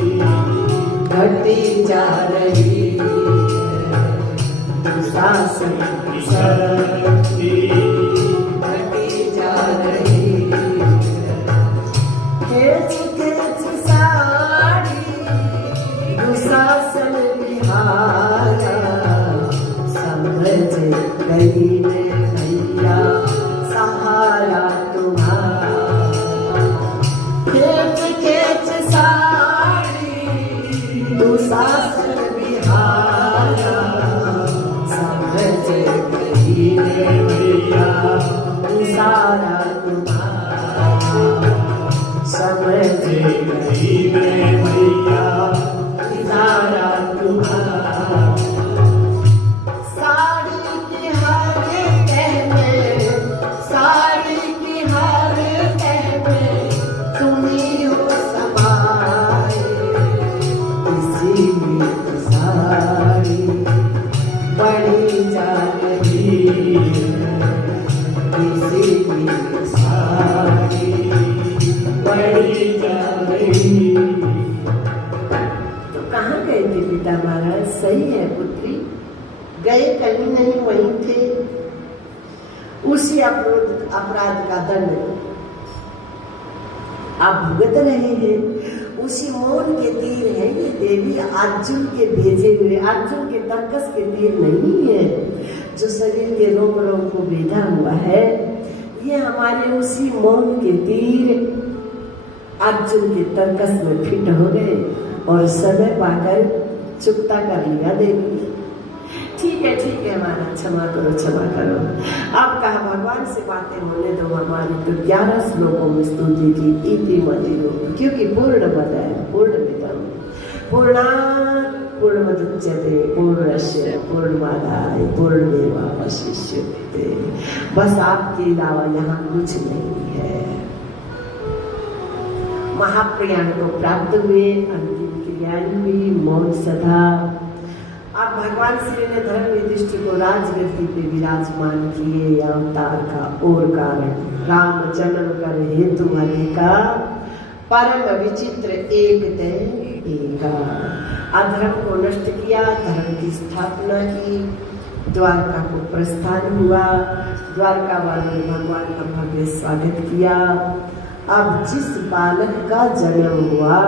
घटी जा रही है, दुशासन की शक्ति बढ़ती जा रही खींच खींच साड़ी दुशासन बिहारा समझ गई मैं भैया सहारा तुम्हारा खींच खींच साड़ी दुशासन बिहारा समझ गई मैं भैया इशारा तुम्हारा समझ गई मैं भैया इशारा तुम्हारा साड़ी की हर तह में साड़ी की हर तह में तुम ही हो समाए इसीलिए तो साड़ी बढ़ी जा रही इसीलिए तो साड़ी बढ़ी जा रही। तो कहाँ गए थे पिता महाराज? सही है पुत्री, गए कहीं नहीं वहीं थे। उसी अपराध का दंड आप भुगत रहे हैं। उसी मौन के तीर है ये देवी अर्जुन के भेजे हुए, अर्जुन के तर्कस के तीर नहीं है जो शरीर के रोम रोम को बेधा हुआ है। ये हमारे उसी मौन के तीर अर्जुन के तर्कस में फिट हो गए और समय पाकर चुकता कर लिया देवी। ठीक है हमारा, क्षमा करो क्षमा करो। अब कहा भगवान से बातें होने दो हमारी। तो 11 श्लोकों में स्तुति की इति मदिरो, क्योंकि पूर्ण मद है पूर्णमिदं पूर्णात् पूर्णमुदच्यते पूर्णस्य पूर्णमादाय पूर्णमेवावशिष्यते। बस आपके अलावा यहाँ कुछ नहीं है। महाप्रयाण को प्राप्त हुए, अंतिम क्रियाएं हुई, मौन सदा। अब भगवान श्री ने धर्म युधिष्ठिर को राजगद्दी पे विराजमान किए। अवतार का और कारण राम जन्म कर हेतु भले का परम विचित्र एक तय एका। अधर्म को नष्ट किया, धर्म की स्थापना की, द्वारका को प्रस्थान हुआ। द्वारका वालों ने भगवान का भव्य स्वागत किया। अब जिस बालक का जन्म हुआ,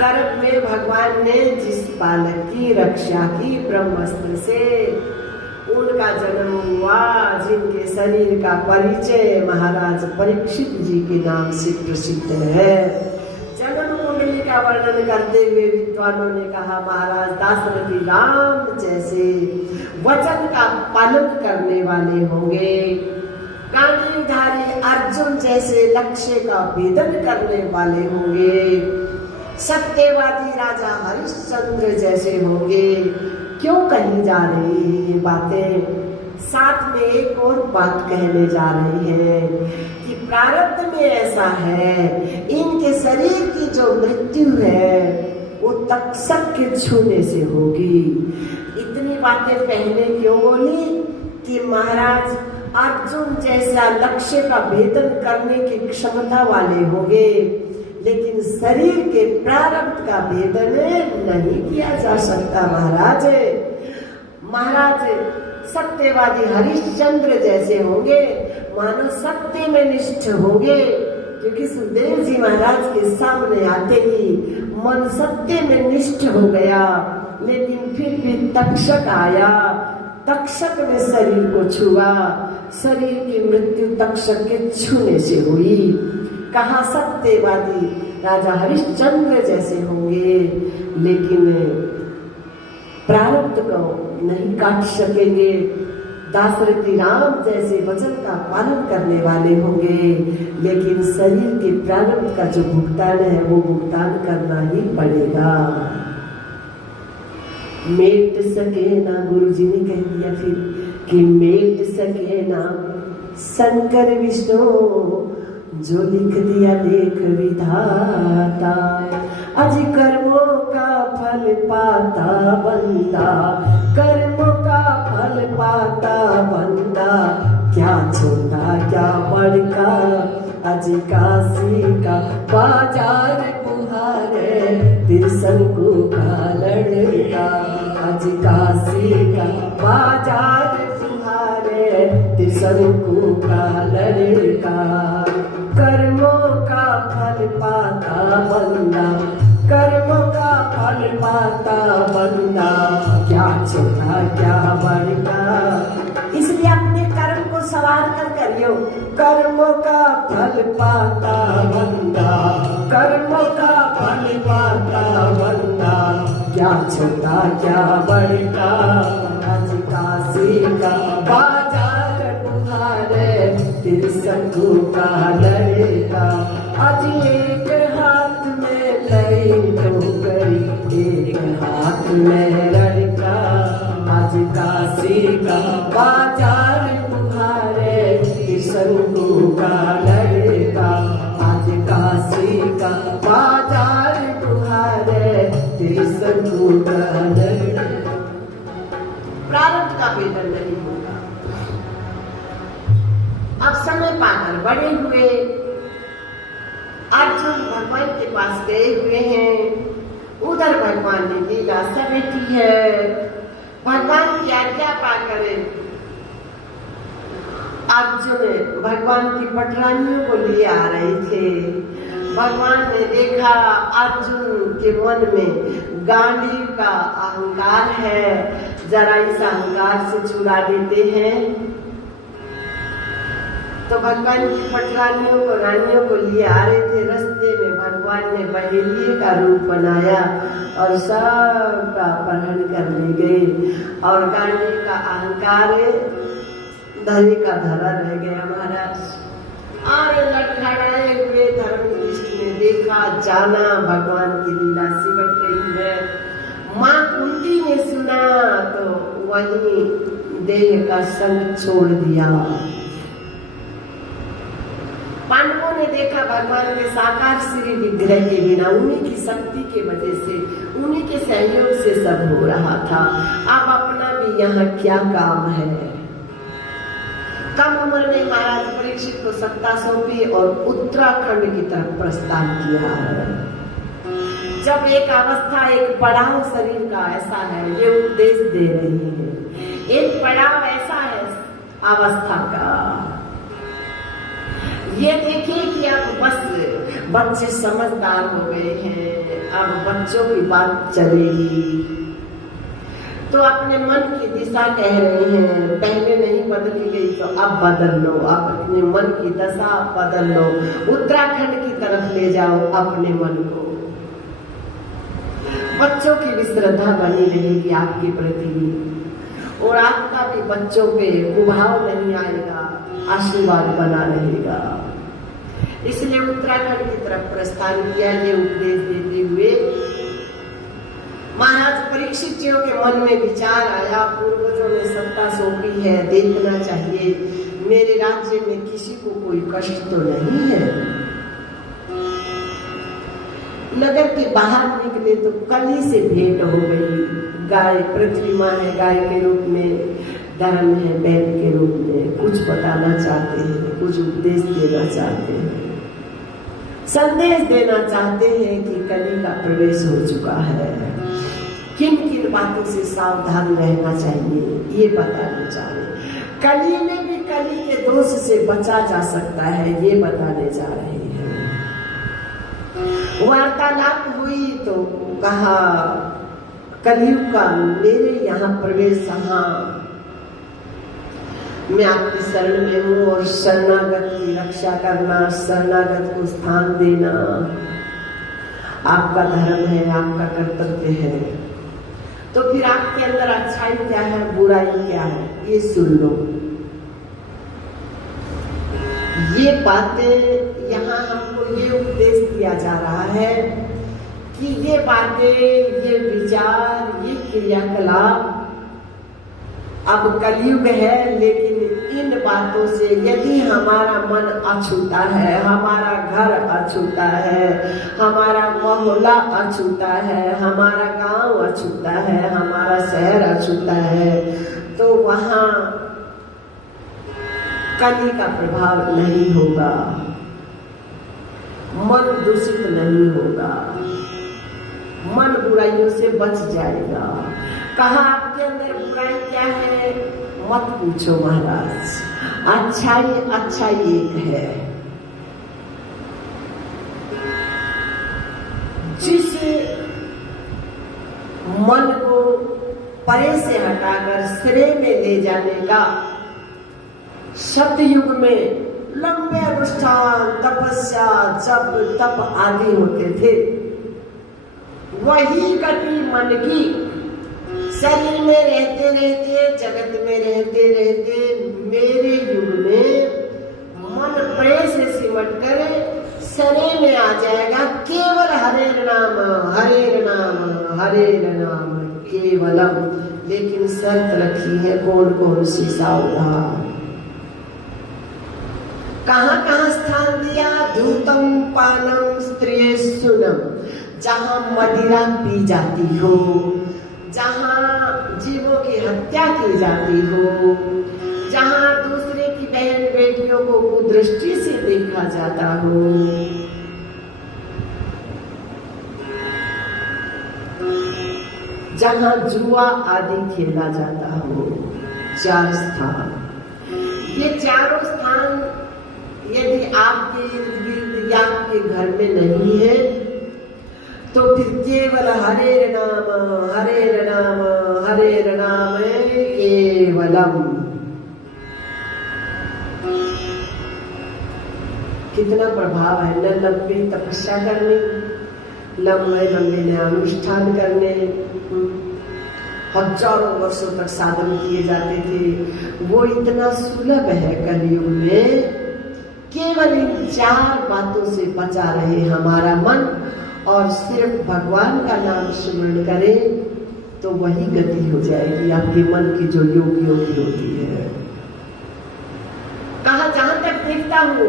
गर्भ में भगवान ने जिस बालक की रक्षा की ब्रह्मास्त्र से, उनका जन्म हुआ, जिनके शरीर का परिचय महाराज परीक्षित जी के नाम से प्रसिद्ध है। जन्म कुंडली का वर्णन करते हुए विद्वानों ने कहा महाराज दाशरथी राम जैसे वचन का पालन करने वाले होंगे, गांडीवधारी अर्जुन जैसे लक्ष्य का भेदन करने वाले होंगे, सत्यवादी राजा हरिश्चंद्र जैसे होंगे। क्यों कही जा रही है ये बातें? साथ में एक और बात कहने जा रही है कि प्रारब्ध में ऐसा है, इनके शरीर की जो मृत्यु है वो तक्षक के छूने से होगी। इतनी बातें पहले क्यों बोली? कि महाराज अर्जुन जैसा लक्ष्य का भेदन करने की क्षमता वाले होंगे, लेकिन शरीर के प्रारब्ध का भेदन नहीं किया जा सकता। महाराज सत्यवादी हरिश्चंद्र जैसे होंगे, मानो सत्य में निष्ठ होंगे, क्योंकि सुखदेव जी महाराज के सामने आते ही मन सत्य में निष्ठ हो गया। लेकिन फिर भी तक्षक आया, तक्षक ने शरीर को छुआ, शरीर की मृत्यु तक्षक के छूने से हुई। कहा सत्यवादी राजा हरिश्चंद्र जैसे होंगे, लेकिन प्रारब्ध को नहीं काट सकेंगे। दाशरथी राम जैसे वचन का पालन करने वाले होंगे, लेकिन शरीर के प्रारब्ध का जो भुगतान है वो भुगतान करना ही पड़ेगा। मेट सके ना, गुरु जी ने कह दिया फिर कि मेट सके ना शंकर विष्णु, जो लिख दिया लेख विधाता। अज कर्मों का फल पाता बंदा, कर्मों का फल पाता बंदा, क्या छोटा क्या बड़का, अज काशी का बाजार बुहारे, तिरसंकु का लड़का। आज काशी का बाजार सुहारे त्रिशंकु का लड़का। कर्मों का फल पाता बंदा, कर्मों का फल पाता बंदा, क्या छोटा क्या बड़ा। इसलिए अपने कर्म को सवार कर करियो। कर्मों का फल पाता बंदा, कर्मों का फल पाता बंदा, क्या छोटा क्या बड़ा। आज काशी का बाजार तुम्हारे त्रिशंकु का लड़का। आज एक हाथ में लई टोकरी, एक हाथ में लड़का। आज काशी का बाजार तुम्हारे त्रिशंकु का लड़का। आज काशी का बाजार तुम्हारे त्रिशंकु का लड़का। प्रारब्ध का वेतन नहीं होगा। अब समय पाकर बड़े हुए अर्जुन भगवान के पास गए हुए हैं। उधर भगवान ने लीला समेटी है। भगवान की आज्ञा पाकर अर्जुन भगवान की पटरानियों को लिए आ रहे थे। भगवान ने देखा अर्जुन के मन में गांडीव का अहंकार है, जरा इस अहंकार से छुड़ा देते हैं। तो भगवान की पटरानियों को रानियों को लिए आ रहे थे। रास्ते में भगवान ने बहेलिए का रूप बनाया और सबका अपहरण कर ले गए। और गांडी का अहंकार धरी का धरा रह गया महाराज। और लड़खड़ाए हुए धर्म दृष्टि ने देखा, जाना भगवान की लीला सिमट रही है। माँ कुंती ने सुना तो वही देह का संग छोड़ दिया। पांडवों ने देखा भगवान के साकार श्री विग्रह के बिना, उन्हीं की शक्ति के वजह से, उन्हीं के सहयोग से सब हो रहा था। अब अपना भी यहाँ क्या काम है। कम उम्र में महाराज परीक्षित को सत्ता सौंपी और उत्तराखंड की तरफ प्रस्थान किया है। जब एक अवस्था, एक पड़ाव शरीर का ऐसा है, ये उपदेश दे रही है। एक पड़ाव ऐसा है अवस्था का, ये देखिए कि अब बस बच्चे समझदार हो गए हैं, अब बच्चों की बात चलेगी। तो अपने मन की दिशा कह रहे हैं, पहले नहीं बदली गई तो अब बदल लो, अब अपने मन की दशा बदल लो, उत्तराखंड की तरफ ले जाओ अपने मन को। बच्चों की भी श्रद्धा बनी रहेगी आपके प्रति और आपका भी बच्चों पे कुभाव नहीं आएगा, आशीर्वाद बना रहेगा। इसलिए उत्तराखंड की तरफ प्रस्थान किया। ये उपदेश देते हुए महाराज परीक्षित जी के मन में विचार आया, पूर्वजों ने सत्ता सौंपी है, देखना चाहिए मेरे राज्य में किसी को कोई कष्ट तो नहीं है। नगर के बाहर निकले तो कली से भेंट हो गई। गाय, पृथ्वी माँ है गाय के रूप में, धर्म है बैल के रूप में। कुछ बताना चाहते हैं, कुछ उपदेश देना चाहते हैं, संदेश देना चाहते हैं कि कली का प्रवेश हो चुका है, किन किन बातों से सावधान रहना चाहिए, ये बताना चाह रहे। कली में भी कली के दोष से बचा जा सकता है, ये बताने जा रहे हैं। वार्तालाप हुई तो कहा, कलयुग का मेरे यहाँ प्रवेश, हाँ मैं आपकी शरण में हूँ और शरणागत की रक्षा करना, शरणागत को स्थान देना आपका धर्म है, आपका कर्तव्य है। तो फिर आपके अंदर अच्छाई क्या है, बुराई क्या है, ये सुन लो। ये बातें यहाँ हमको ये उपदेश दिया जा रहा है कि ये बातें, ये विचार, ये क्रियाकलाप अब कलयुग है, लेकिन इन बातों से यदि हमारा मन अछूता है, हमारा घर अछूता है, हमारा मोहल्ला अछूता है, हमारा गांव अछूता है, हमारा शहर अछूता है, तो वहाँ कली का प्रभाव नहीं होगा, मन दूषित नहीं होगा, मन बुराइयों से बच जाएगा। कहा आपके अंदर बुराई क्या है? मत पूछो महाराज, अच्छाई एक है। जिस मन को परे से हटाकर श्रेय में ले जाने का सतयुग में लंबे अनुष्ठान, तपस्या, जप, तप आदि होते थे, वही गति मन की शरीर में रहते रहते, जगत में रहते रहते, मेरे युग में मन प्रेम से सिमट कर शरीर में आ जाएगा। केवल हरे नाम, हरे नाम, हरे नाम केवलम। लेकिन शर्त रखी है, कौन कौन सी सावधान। कहाँ स्थान दिया? धूतम पानम स्त्रिय सुनम, जहाँ मदिरा पी जाती हो, जहाँ जीवों की हत्या की जाती हो, जहाँ दूसरे की बहन बेटियों को कुदृष्टि से देखा जाता हो, जहाँ जुआ आदि खेला जाता हो। 4 स्थान। ये चारों स्थान यदि आपके इर्द गिर्द या आपके घर में नहीं है तो फिर केवल हरे नाम, हरे नाम, हरे नाम केवलम। कितना प्रभाव है न लंबी तपस्या करने, लंबे अनुष्ठान करने, हजारों वर्षों तक साधन किए जाते थे, वो इतना सुलभ है कलयुग में। केवल इन 4 बातों से बचा रहे हमारा मन और सिर्फ भगवान का नाम स्मरण करें तो वही गति हो जाएगी आपके मन की जो योगी होती है। कहा जहां तक देखता हूँ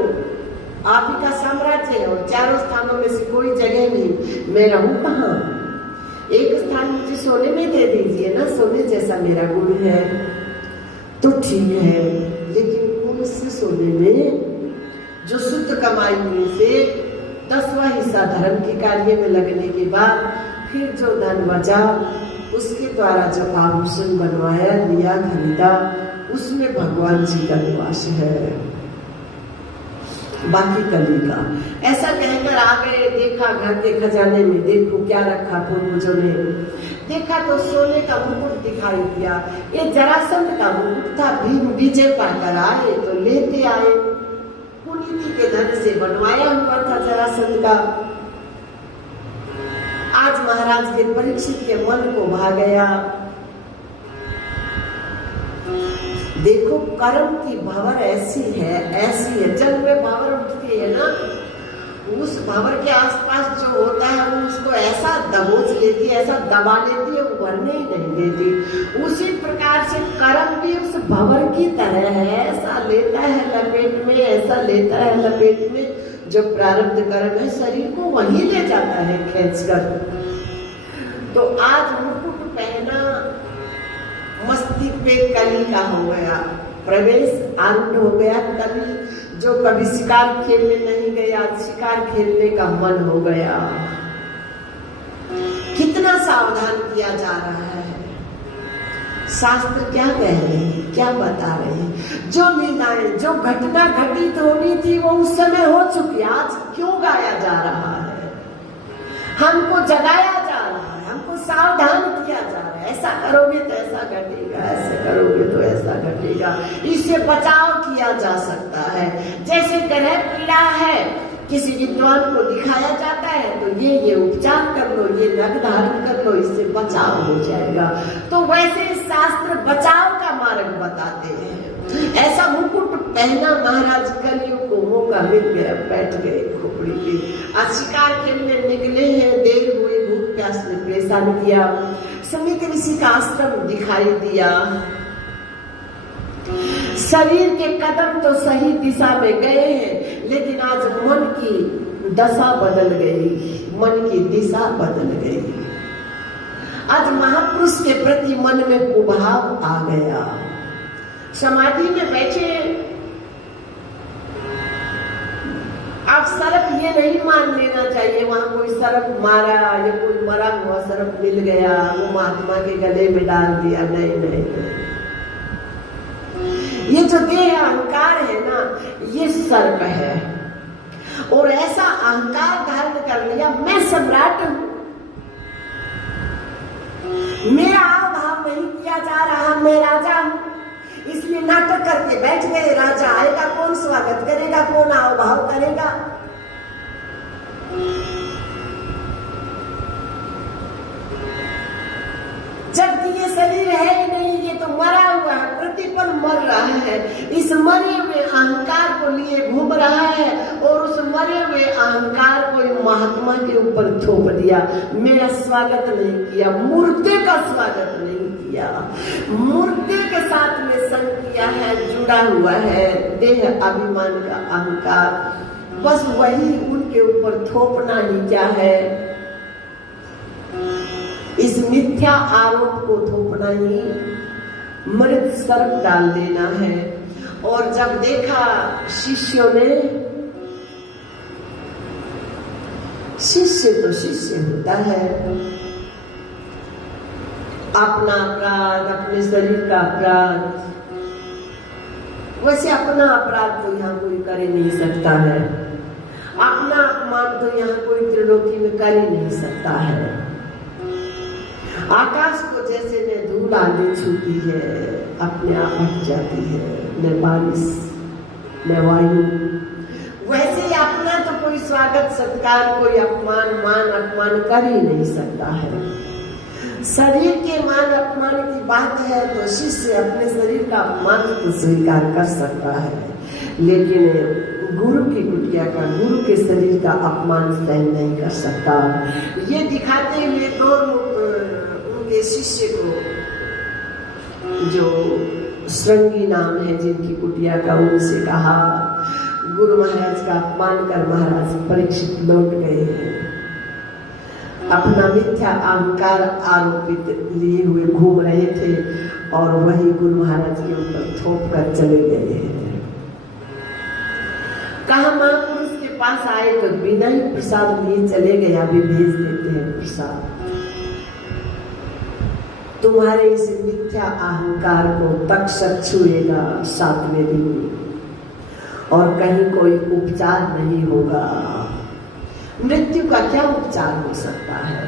आप ही का साम्राज्य है और 4 स्थानों में से कोई जगह नहीं, मैं रहूं कहाँ? एक स्थान मुझे सोने में दे दीजिए ना, सोने जैसा मेरा गुण है तो ठीक है, लेकिन उस सोने में जो शुद्ध कमाई में से 10वां हिस्सा धर्म के कार्य में लगने के बाद फिर जो धन बचा उसके द्वारा जो आभूषण बनवाया, लिया, खरीदा, उसमें भगवान जी का निवास है। बाकी कली का ऐसा कहकर आ गए। देखा घर के खजाने में, देखो क्या रखा पूर्वजों ने। देखा तो सोने का मुकुट दिखाई दिया, ये जरासंध का मुकुट था। भीम विजय पाकर आए तो लेते आए, पुनीति के धन से बनवाया हुआ था जरासंध का। आज महाराज के परीक्षित के मन को भा गया। देखो कर्म की भंवर ऐसी है, जब में भंवर उठती है ना, उस भंवर के आसपास जो होता है वो उसको ऐसा दबोच लेती है, ऐसा दबा लेती है, उभरने ही नहीं देती। उसी प्रकार से कर्म भी उस भंवर की तरह है, ऐसा लेता है लपेट में, ऐसा लेता है लपेट में। जो प्रारब्ध कर्म है शरीर को वहीं ले जाता है खींचकर। तो आज मुकुट पहना मस्तिष्क पे कली का हो गया प्रवेश, आरूढ़ हो गया कली। जो कभी शिकार खेलने नहीं गया, शिकार खेलने का मन हो गया। कितना सावधान किया जा रहा है। शास्त्र क्या कह रहे हैं, क्या बता रहे हैं? जो लीलाएं, जो घटना घटित होनी थी वो उस समय हो चुकी, आज क्यों गाया जा रहा है? हमको जगाया जा रहा है, हमको सावधान किया जा रहा है। ऐसा करोगे तो ऐसा घटेगा, ऐसा करोगे तो ऐसा घटेगा। इससे बचाव किया जा सकता है। जैसे ग्रह पीड़ा है, किसी विद्वान को दिखाया जाता है तो ये उपचार कर लो, ये नग धारण कर लो, इससे बचाव हो जाएगा। तो वैसे शास्त्र बचाव का मार्ग बताते हैं। ऐसा मुकुट पहना महाराज कलियुग को मौका मिल गया, बैठ गए खोपड़ी पे। आज शिकार खेलने निकले हैं, देर हुई, भूख प्यास ने परेशान किया। समीक ऋषि का आश्रम दिखाई दिया। शरीर के कदम तो सही दिशा में गए हैं, लेकिन आज मन की दशा बदल गई, मन की दिशा बदल गई। आज महापुरुष के प्रति मन में कुभाव आ गया। समाधि में बैठे अब सर्प ये नहीं मान लेना चाहिए वहां कोई सर्प मारा या कोई मरा हुआ सर्प मिल गया वो महात्मा के गले में डाल दिया, नहीं नहीं, नहीं। ये जो देह अहंकार है ना, ये सर्प है। और ऐसा अहंकार धारण कर लिया, मैं सम्राट हूं, मेरा आवभाव नहीं किया जा रहा, मैं राजा हूं, इसलिए नाटक करके बैठ गए। राजा आएगा, कौन स्वागत करेगा, कौन आवभाव करेगा। जबकि ये शरीर है ही नहीं, ये तो मरा हुआ है, प्रतिपल मर रहा है। इस मरे हुए अहंकार को लिए घूम रहा है और उस मरे हुए अहंकार को महात्मा के ऊपर थोप दिया। मेरा स्वागत नहीं किया, मुर्दे का स्वागत नहीं किया, मुर्दे के साथ में संग किया है, जुड़ा हुआ है देह अभिमान का अहंकार। बस वही उनके ऊपर थोपना ही क्या है, इस मिथ्या आरोप को थोपना ही मृत सर्प डाल देना है। और जब देखा शिष्यों ने, शिष्य तो शिष्य होता है, अपना अपराध, अपने शरीर का अपराध, वैसे अपना अपराध तो यहाँ कोई कर ही नहीं सकता है, अपना अपमान तो यहाँ कोई त्रिलोकी में कर ही नहीं सकता है। आकाश को जैसे न धूल आंधी छूती है, अपने आप हट जाती है, न बारिश न वायु, वैसे ही अपना तो कोई स्वागत सत्कार, कोई अपमान मान अपमान कर ही नहीं सकता है। शरीर के मान अपमान की बात है तो शिष्य अपने शरीर का अपमान तो स्वीकार कर सकता है, लेकिन गुरु की कुटिया का, गुरु के शरीर का अपमान सहन नहीं कर सकता। ये दिखाते हुए दो उनके शिष्य को, जो श्रृंगी नाम है जिनकी कुटिया का, उनसे कहा, गुरु महाराज का अपमान कर महाराज परीक्षित लौट गए हैं, अपना मिथ्या अहंकार आरोपित लिए हुए घूम रहे थे और वही गुरु महाराज के ऊपर थोप कर चले गए हैं। कहा महापुरुष के पास आए तो बिना ही प्रसाद लिए चले गए, अभी भेज देते हैं प्रसाद। तुम्हारे इस मिथ्या अहंकार को तक्षक छुएगा 7वें दिन और कहीं कोई उपचार नहीं होगा। मृत्यु का क्या उपचार हो सकता है?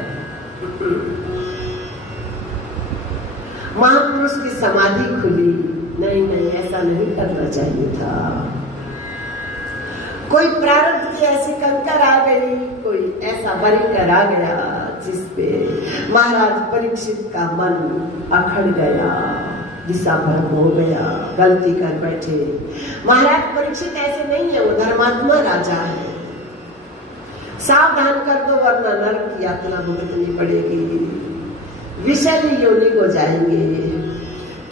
महापुरुष की समाधि खुली, नहीं नहीं ऐसा नहीं करना चाहिए था। कोई प्रारब्ध की ऐसी कंकर आ गई, कोई ऐसा बरिकर आ गया जिसपे महाराज परीक्षित का मन अखड़ गया, दिशा भ्रम हो गया, गलती कर बैठे। महाराज परीक्षित ऐसे नहीं है, वो धर्मात्मा राजा है। सावधान कर दो वरना नरक की यातना भुगतनी पड़ेगी, विषैली योनि को जाएंगे।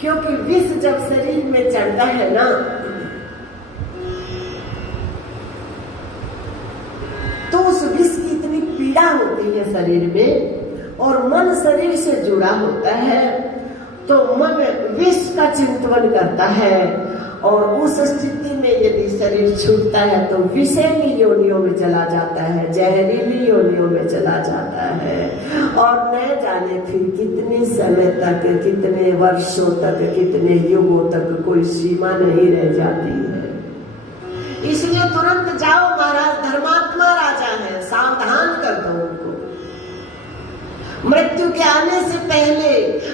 क्योंकि विष जब शरीर में चढ़ता है ना, तो उस विष की इतनी पीड़ा होती है शरीर में, और मन शरीर से जुड़ा होता है, तो मन विष का चिंतन करता है। और उस स्थिति में यदि शरीर छूटता है तो विषैली योनियों में चला जाता है, जहरीली योनियों में चला जाता है, और न जाने फिर कितने समय तक, कितने वर्षों तक, कितने युगों तक कोई सीमा नहीं रह जाती है। इसलिए तुरंत जाओ, महाराज धर्मात्मा राजा है, सावधान कर दो उनको। मृत्यु के आने से पहले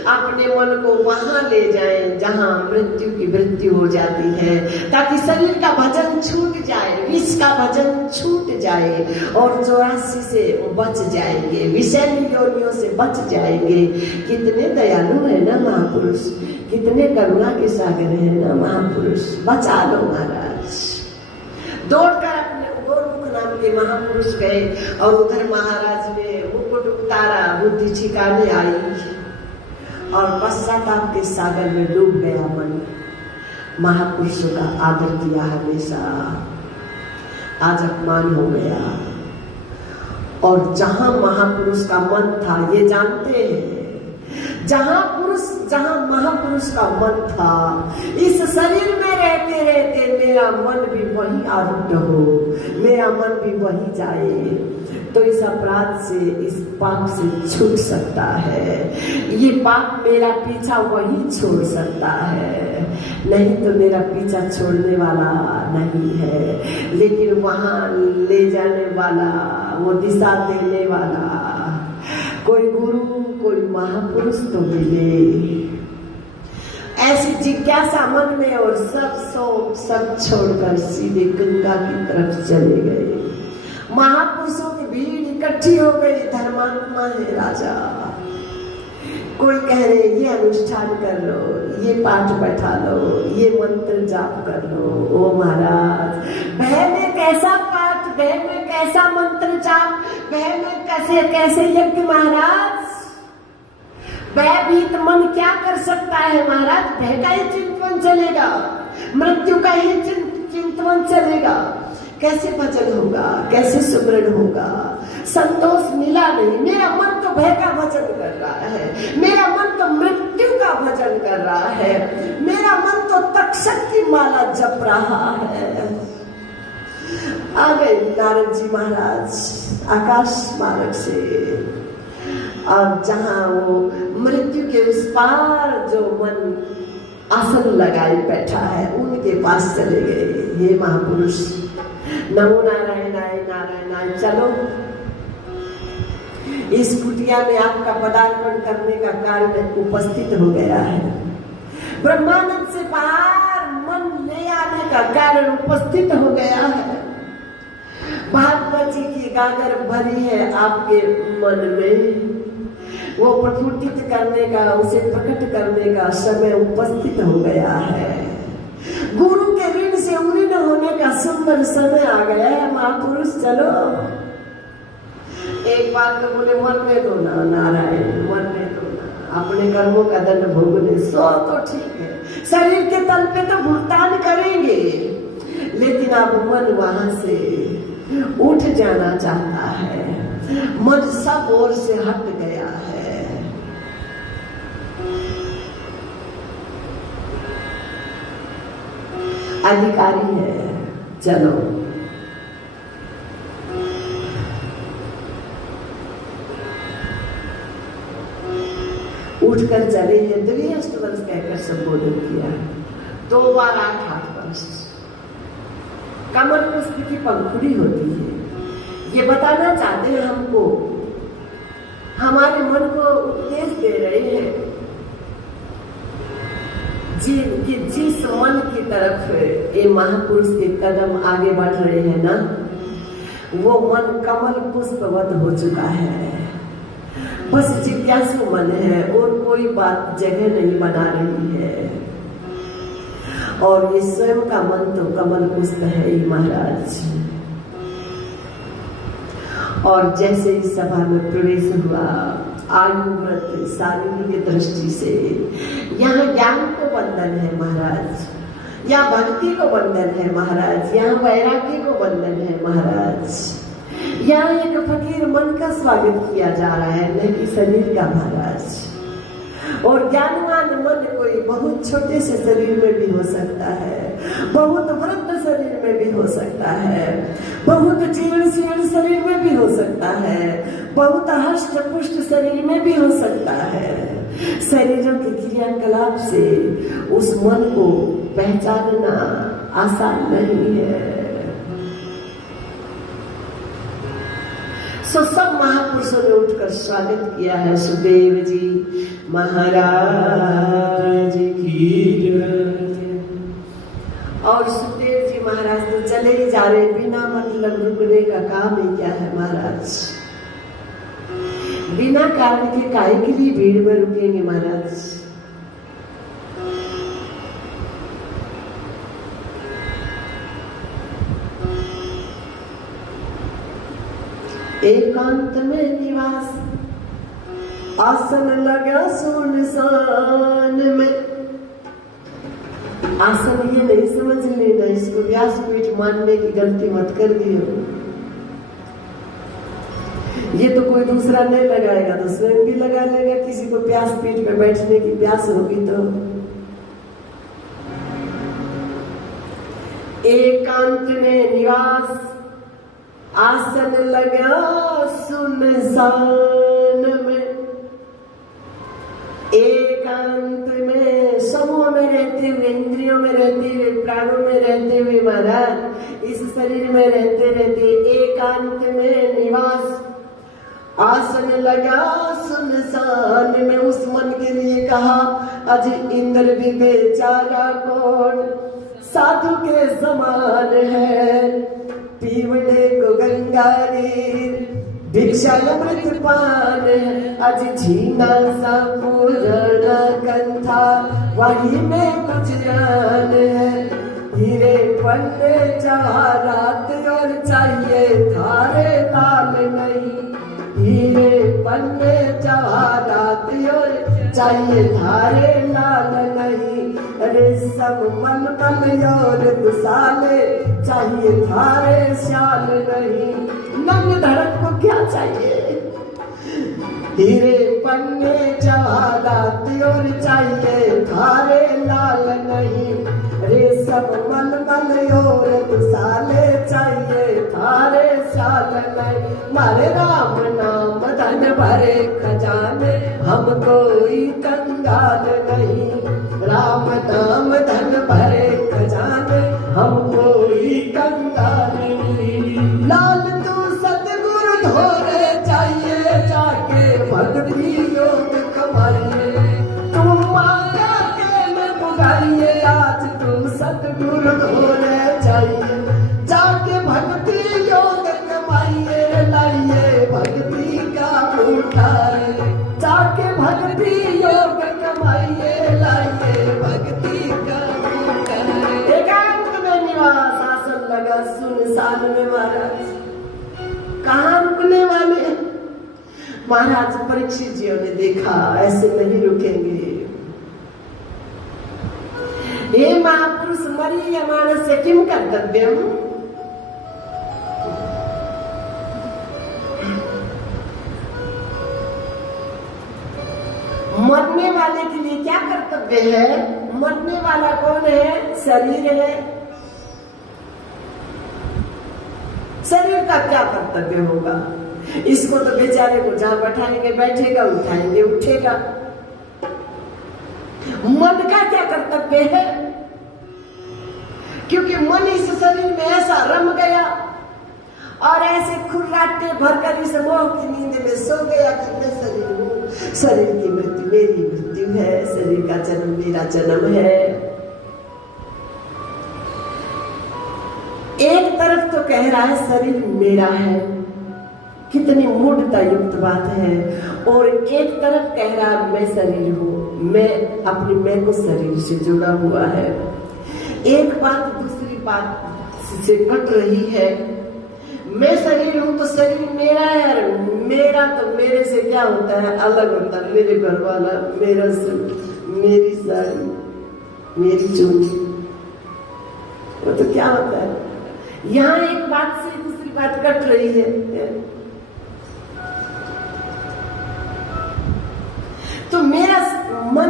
अपने मन को वहां ले जाएं जहां मृत्यु की मृत्यु हो जाती है, ताकि शरीर का भजन छूट जाए, विष का भजन छूट जाए और 84 से बच जाएंगे, विषैली योनियों से बच जाएंगे। कितने दयालु है ना महापुरुष, कितने करुणा के सागर है ना महापुरुष। बचा लो महाराज। दौड़कर अपने गोरमुख नाम के महापुरुष गए और उधर महाराज ने मुकुट उतारा, बुद्धि ठिकाने आई और पश्चाताप के सागर में डूब गया मन। महापुरुषों का आदर किया हमेशा, आज अपमान हो गया। और जहां महापुरुष का मन था, ये जानते हैं, जहां पुरुष जहाँ महापुरुष का मन था, इस शरीर में रहते रहते मेरा मन भी वहीं आरूढ़ हो, मेरा मन भी वहीं जाए, तो इस अपराध से, इस पाप से छूट सकता है। ये पाप मेरा पीछा वही छोड़ सकता है, नहीं तो मेरा पीछा छोड़ने वाला नहीं है। लेकिन वहां ले जाने वाला, वो दिशा देने वाला कोई गुरु, कोई महापुरुष तो मिले। ऐसी जिज्ञासा मन में और सब छोड़कर सीधे गंगा की तरफ चले गए। महापुरुषों की भीड़ इकट्ठी हो गई। धर्मात्मा है राजा, कोई कह रहे ये अनुष्ठान कर लो, ये पाठ बैठा लो, ये मंत्र जाप कर लो। ओ महाराज, भय में कैसा पाठ, भय में कैसा मंत्र जाप, भय में कैसे कैसे यज्ञ महाराज। भयभीत मन क्या कर सकता है महाराज? भय का ही चिंतन चलेगा, मृत्यु का ही चिंतन चलेगा। कैसे भजन होगा, कैसे सुमरण होगा? संतोष मिला नहीं। मेरा मन तो भय का भजन कर रहा है, मेरा मन तो मृत्यु का भजन कर रहा है, मेरा मन तो तक्षक की माला जप रहा है। आ गए नारद जी महाराज आकाश मार्ग से, और जहां वो मृत्यु के उस पार जो मन आसन लगाए बैठा है, उनके पास चले गए। हे महापुरुष, नमो नारायण आय नारायण आय, चलो इस कुटिया में आपका पदार्पण करने का कारण उपस्थित हो गया है। ब्रह्मानंद से बाहर मन ले आने का कारण उपस्थित हो गया है। भागवत जी की गागर भरी है आपके मन में, वो प्रफुल्लित करने का, उसे प्रकट करने का समय उपस्थित हो गया है। गुरु के ऋण से उऋण होने का सुंदर समय आ गया है। महापुरुष चलो, एक बात तो बोले मन में दो ना नारायण, मन में दो ना, अपने कर्मों का दंड भोगने सो तो ठीक है, शरीर के तल पे तो भुगतान करेंगे, लेकिन अब मन वहां से उठ जाना चाहता है। मन सब ओर से हट गया है। अधिकारी है, चलो उठकर चले हैं। 2 वर्ष कहकर संबोधन किया, 2 बार 8 वर्ष। कमल पुष्प की पंखुड़ी होती है, ये बताना चाहते हैं हमको, हमारे मन को उपदेश दे रहे हैं कि जिस मन की तरफ ये महापुरुष के कदम आगे बढ़ रहे हैं ना, वो मन कमल पुष्पवत हो चुका है। बस जिज्ञासु मन है और कोई बात जगह नहीं बना रही है। और ये स्वयं का मन तो कमल पुष्प है ही महाराज। और जैसे इस सभा में प्रवेश हुआ, आयु व्रत शारीरिक दृष्टि से यहाँ ज्ञान को बंधन है महाराज, या भक्ति को बंधन है महाराज, यहाँ वैराग्य को बंधन है महाराज। यहाँ एक फकीर मन का स्वागत किया जा रहा है, न कि शरीर का महाराज। और ज्ञानवान मन कोई बहुत छोटे से शरीर में भी हो सकता है, बहुत वृद्ध शरीर में भी हो सकता है, बहुत जीर्ण शीर्ण शरीर में भी हो सकता है, बहुत हष्ट पुष्ट शरीर में भी हो सकता है। शरीरों के क्रियाकलाप से उस मन को पहचानना आसान नहीं है। सो सब महापुरुषों ने उठकर स्वागत किया है। सुखदेव जी महाराज की जय। और सुखदेव जी महाराज तो चले ही जा रहे, बिना मतलब रुकने का काम ही क्या है महाराज। बिना कारण के काहे के लिए भीड़ में रुकेंगे महाराज। एकांत में निवास, आसन लगा सुनसान में। आसन ये नहीं समझ लेना, इसको व्यासपीठ मानने की गलती मत कर दियो। ये तो कोई दूसरा नहीं लगाएगा तो स्वयं भी लगा लेगा। किसी को प्यास पेट पे बैठने की प्यास होगी तो एकांत में निवास आसन लगा सुनसान में, एकांत में समूह में रहते हुए, इंद्रियों में रहते हुए, प्राणों में रहते हुए महाराज, इस शरीर में रहते रहते एकांत में निवास आसन लगा सुनसान में। उस मन के लिए कहा अज इंद्र भी बेचारा कौन साधु के समान है, पीवड़े को गंगा नीर भिक्षा अमृत पान है, अज झीना सा पूर्ण कंथा वही में कुछ जान है, हीरे पन्ने जवाहरात और चाहिए थारे ताल नहीं, हीरे पन्ने जवाहरात और चाहिए थारे लाल नहीं, अरे सब मन मन और दुसाले चाहिए थारे श्याल नहीं, नंग धड़क को क्या चाहिए, हीरे पन्ने जवाहरात और चाहिए थारे लाल नहीं, अरे सब मन मन और दुसाले चाहिए थारे श्याल नहीं, मारे राम नाम धन भरे खजाने हम कोई कंगाल नहीं, राम नाम धन भरे खजाने हम कोई कंगाल नहीं, लाल तू सतगुरु धोरे चाहिए जाके भक्ति योग कमाइए, तुम माया के में पुकारिए आज तुम सतगुरु धोरे चाहिए जाके भक्ति योग कमाइए, लाइए भक्ति का उठाए जाके भक्ति योग कमाइए, लाइए भक्ति का उठाए। एकांत में निवास आसन लगा सुनसान में महाराज, कहाँ रुकने वाले महाराज परीक्षित जी ने देखा ऐसे नहीं रुकेंगे, हे महापुरुष मरीयमाणस्य किम कर्तव्यम, मरने वाले के लिए क्या कर्तव्य है, मरने वाला कौन है, शरीर है, शरीर का क्या कर्तव्य होगा, इसको तो बेचारे को जहां बैठाएंगे बैठेगा, उठाएंगे उठेगा, मन का क्या कर्तव्य है, क्योंकि मन इस शरीर में ऐसा रम गया और ऐसे खुर्राटे भरकर इस मोह की नींद में सो गया कि मैं शरीर हूँ, शरीर की मृत्यु मेरी मृत्यु है, शरीर का जन्म मेरा जन्म है। एक तरफ तो कह रहा है शरीर मेरा है, कितनी मूढ़ता युक्त बात है, और एक तरफ कह रहा है मैं शरीर हूँ, मैं अपनी मैं को शरीर से जुड़ा हुआ है। एक बात दूसरी बात से कट रही है, मैं शरीर हूँ तो शरीर मेरा है, मेरा तो मेरे से क्या होता है, अलग होता है, मेरे घर वाला, मेरा सूट, मेरी साड़ी, मेरी चोटी, वो तो क्या होता है। यहाँ एक बात से दूसरी बात कट रही है, तो मेरा मन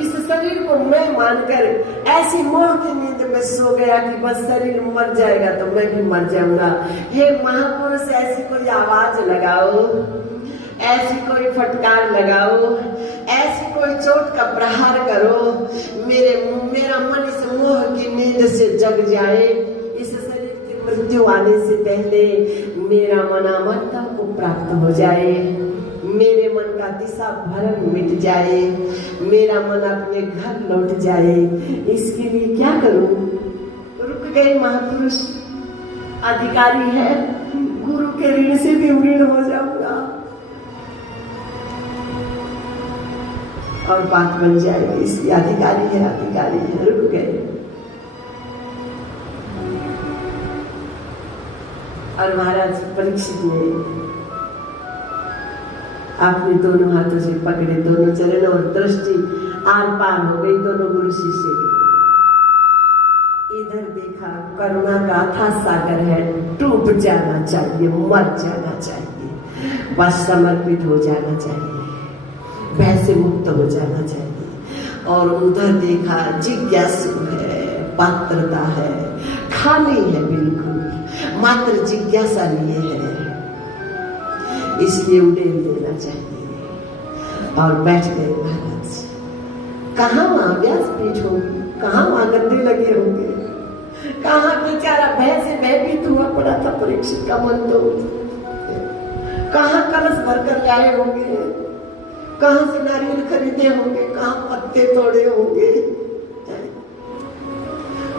इस शरीर को मैं मानकर ऐसी मोह की नींद में सो गया कि बस शरीर मर जाएगा तो मैं भी मर जाऊंगा। हे महापुरुष, ऐसी कोई आवाज लगाओ, ऐसी कोई फटकार लगाओ, ऐसी कोई चोट का प्रहार करो, मेरा मन इस मोह की नींद से जग जाए, इस शरीर की मृत्यु आने से पहले मेरा मन अमरता को प्राप्त हो जाए, मेरे मन का दिशा भरम मिट जाए, मेरा मन अपने घर लौट जाए। इसके लिए क्या करूं? रुक गए महापुरुष, अधिकारी है, गुरु के ऋण से भी ऋण हो जाऊंगा और बात बन जाएगी। इसलिए अधिकारी है, रुक गए। और महाराज परीक्षित ने आपने दोनों हाथों से पकड़े दोनों चरण और दृष्टि आर पार हो गई दोनों गुरु शिष्य की। इधर देखा करुणा का अथाह सागर है, डूब जाना चाहिए, मर जाना चाहिए। बस समर्पित हो जाना चाहिए, भय से मुक्त हो जाना चाहिए। और उधर देखा जिज्ञासु है, पात्रता है, खाली है, बिल्कुल मात्र जिज्ञासा लिए है, इसलिए उड़ेल देना चाहिए। और बैठ गए महाराज। कहाँ वहां व्यासपीठ होगी, कहाँ वहां गद्दे लगे होंगे, कहाँ बेचारा भय से भयभीत हुआ पड़ा था परीक्षित का मन, तो कहाँ कलश भरकर लाए होंगे, कहाँ से नारियल खरीदे होंगे, कहाँ पत्ते तोड़े होंगे,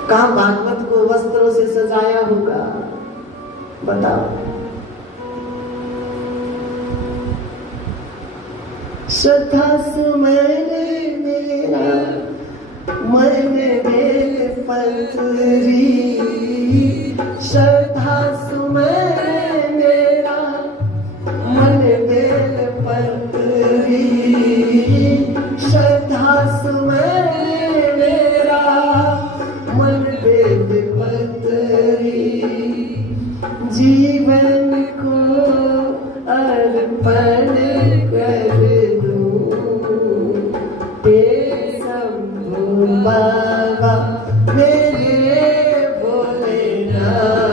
कहाँ भागवत को वस्त्रों से सजाया होगा, बताओ। श्रद्धा सुमन मेरा मन बेल पत्री, श्रद्धा सुमन मेरा मन बेल पत्री, श्रद्धा सुमन मेरा मन बेल पत्री, जीवन को अर्पण कर बाबा मेरे भोलेनाथ,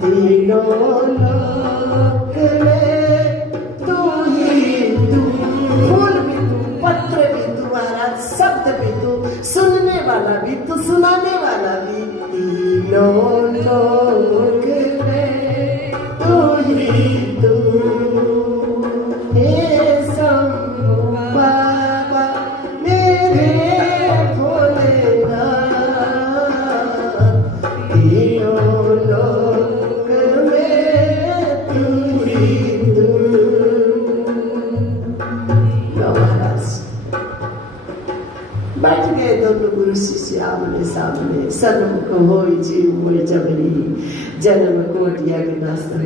तीनों लोक में तू ही तू, फूल भी तू, पत्र भी तू महाराज, शब्द भी तू, सुनने वाला भी तू, सुनाने वाला भी, तीनों लोक में तू ही तू, हे शंभु बाबा मेरे भोलेनाथ, तीनों लोक में तू ही तू। महाराज बैठ गए दोनों गुरु शिष्य आमने सामने, सन्मुख होई जीव मोय जबरी, जन्म कोटिया के नास्ता हुई।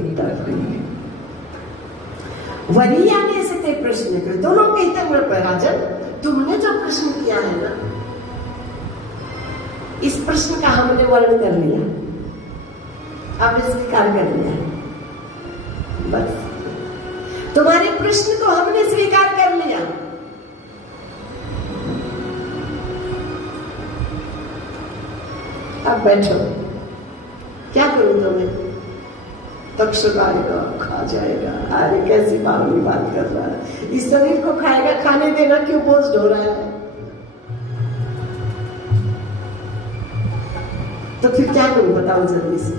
वरियाने से ते प्रश्न कर, दोनों कहते हुए राजन तुमने जो प्रश्न किया है ना, इस प्रश्न का हमने वर्णन कर लिया, अब स्वीकार कर लिया, बस तुम्हारे प्रश्न को हमने स्वीकार कर लिया। अब बैठो, क्या करूं तुम्हें? तक्षक आएगा, खा जाएगा। अरे कैसी बावली बात कर रहा है, इस शरीर को खाएगा, खाने देना क्यों बोझ ढो रहा है? तो फिर क्या करूं बताओ जल्दी से,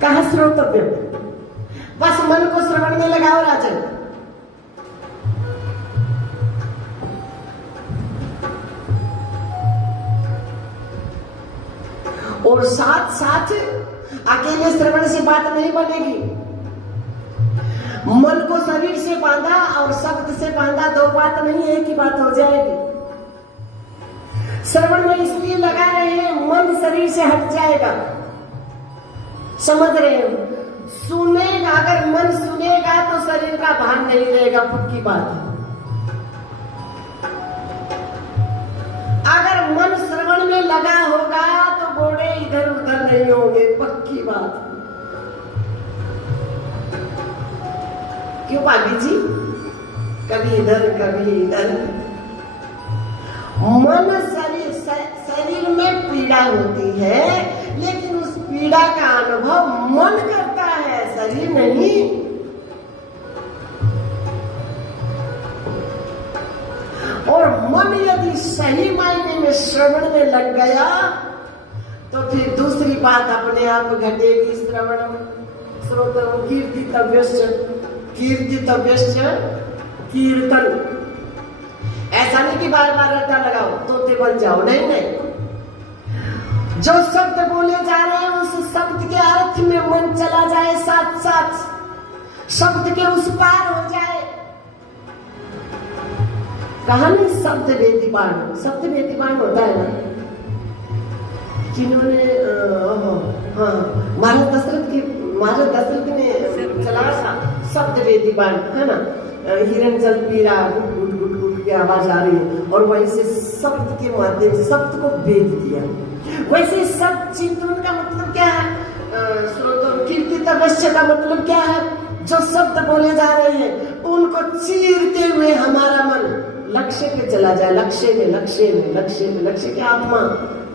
कहा श्रोतव्य? बस मन को श्रवण में लगाओ राजन। और साथ साथ अकेले श्रवण से बात नहीं बनेगी, मन को शरीर से बांधा और शब्द से बांधा, दो बात नहीं, एक ही बात हो जाएगी। श्रवण में इसलिए लगा रहे हैं, मन शरीर से हट जाएगा, समझ रहे हो? सुनेगा, अगर मन सुनेगा तो शरीर का भान नहीं रहेगा, पक्की बात है। अगर मन श्रवण में लगा होगा तो घोड़े इधर उधर नहीं होंगे, पक्की बात है। क्यों पागी जी? कभी इधर कभी इधर। मन शरीर में पीड़ा होती है, लेकिन उस पीड़ा का अनुभव मन करता है, शरीर नहीं। और मन यदि सही मायने में श्रवण में लग गया तो फिर दूसरी बात अपने आप घटेगी। श्रवण श्रोतम कीर्तितव्यश्च कीर्तन। ऐसा नहीं कि बार बार रट्टा लगाओ तोते बन जाओ, नहीं नहीं। जो शब्द बोले जा रहे हैं उस शब्द के अर्थ में मन चला जाए, साथ साथ शब्द के उस पार हो जाए। कहा नहीं शब्द वेदीबाण, शब्द वेदीबाण होता है ना, जिन्होंने महाराज दशरथ ने चलाया था शब्द वेदीबाण, है ना। हिरण जल पी रहा, गुट गुट गुट गुट की आवाज आ रही है, और वहीं से शब्द के माध्यम से शब्द को वेद दिया। वैसे शब्द चिंतन का मतलब क्या है? श्रोतों, कीर्तितव्यस्य का मतलब क्या है? जो शब्द बोले जा रहे हैं उनको चीरते हुए हमारा मन लक्ष्य पे चला जाए। लक्ष्य में, लक्ष्य में, लक्ष्य में। लक्ष्य क्या? आत्मा।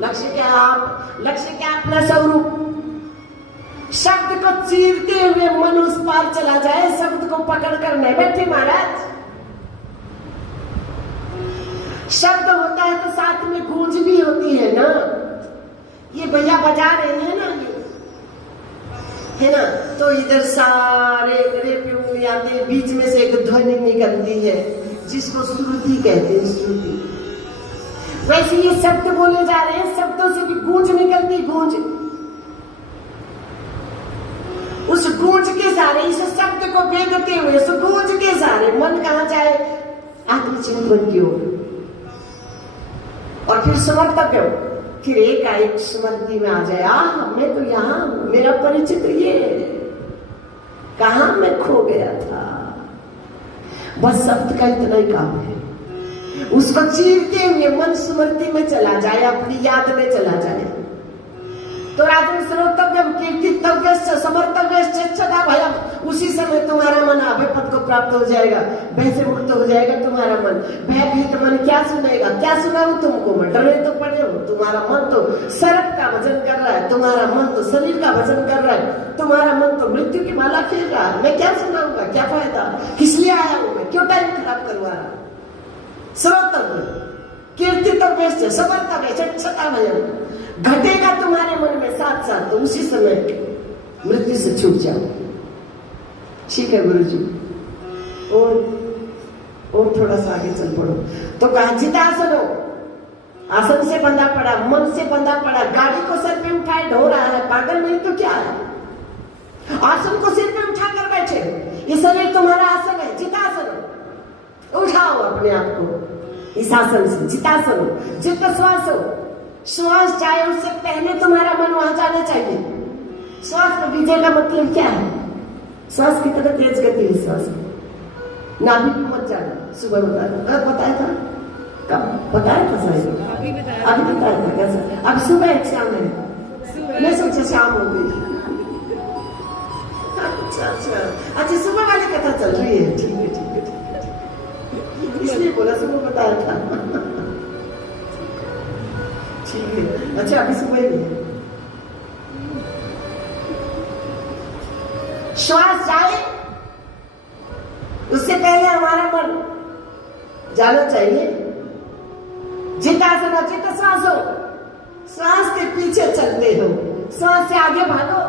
लक्ष्य क्या? आप। लक्ष्य क्या? अपना स्वरूप। शब्द को चीरते हुए मन उस पार चला जाए, शब्द को पकड़ कर नहीं बैठे महाराज। शब्द होता है तो साथ में गूंज भी होती है ना। ये भैया बजा रहे हैं ना, ये है ना, तो इधर सारे रे पे उंगलियां आते हैं, बीच में से एक ध्वनि निकलती है जिसको श्रुति कहते हैं, श्रुति। वैसे ये शब्द बोले जा रहे हैं, शब्दों से भी गूंज निकलती, गूंज। उस गूंज के सारे, इस शब्द को बेगते हुए, उस गूंज के सारे मन कहाँ जाए? आत्मचिंतन की ओर। और फिर समर्पक हो, फिर एक स्मृति में आ जाए, मैं तो यहाँ, मेरा परिचित ये, कहाँ मैं खो गया था। बस शब्द का इतना ही काम है। उसको चीरते हुए मन स्मृति में चला जाए, अपनी याद में चला जाए। तो राजन श्रोतव्यम कीर्तितव्यस्य समर्तव्यस्य सदा भयम। उसी समय तुम्हारा मन अभय पद को प्राप्त हो जाएगा, भय से मुक्त हो जाएगा तुम्हारा मन। भयभीत मन क्या सुनेगा? क्या सुनाऊं तुमको? मैं डरे तो पड़े हो। तुम्हारा मन तो सर्प का भजन कर रहा है, तुम्हारा मन तो शरीर का भजन कर रहा है, तुम्हारा मन तो मृत्यु की माला खेल रहा है। मैं क्या सुनाऊंगा? क्या फायदा? किस लिए आया हूं मैं? क्यों टाइम खराब करवा रहा? श्रोतव्य कीर्तितव्यस्य समर्तव्यस्य सदा भयम। घटेगा तुम्हारे मन में साथ साथ, तो उसी समय मृत्यु से छूट जाओ। ठीक है गुरुजी, और थोड़ा सा आगे चल पड़ो। तो कहा जितासन हो, आसन से बंधा पड़ा, मन से बंधा पड़ा, गाड़ी को सिर पे उठाए ढो रहा है, पागल नहीं तो क्या है? आसन को सिर पे उठा कर बैठे, ये शरीर तुम्हारा आसन है, जितासन हो। उठाओ अपने आप को इस आसन से, जितासन हो। जित श्वास हो, श्वास जाए उससे पहले तुम्हारा मन वहां जाना चाहिए। श्वास को विजय का मतलब क्या है? श्वास की तरह तेज गति है श्वास की। नाभि को मत जाना। सुबह बताया था, कब बताया था? कब बताया था? शायद अभी बताया था। कैसा? अब सुबह एग्जाम है, मैं सोचा शाम हो गई। अच्छा सुबह वाली कथा चल रही है। ठीक है, ठीक है, ठीक है, इसलिए बोला सुबह बताया था। ठीक है, अच्छा अभी सुबह ही है। श्वास जाए उससे पहले हमारा मन जाना चाहिए। जितासन हो, चित्त श्वास हो, श्वास के पीछे चलते हो, श्वास से आगे भागो।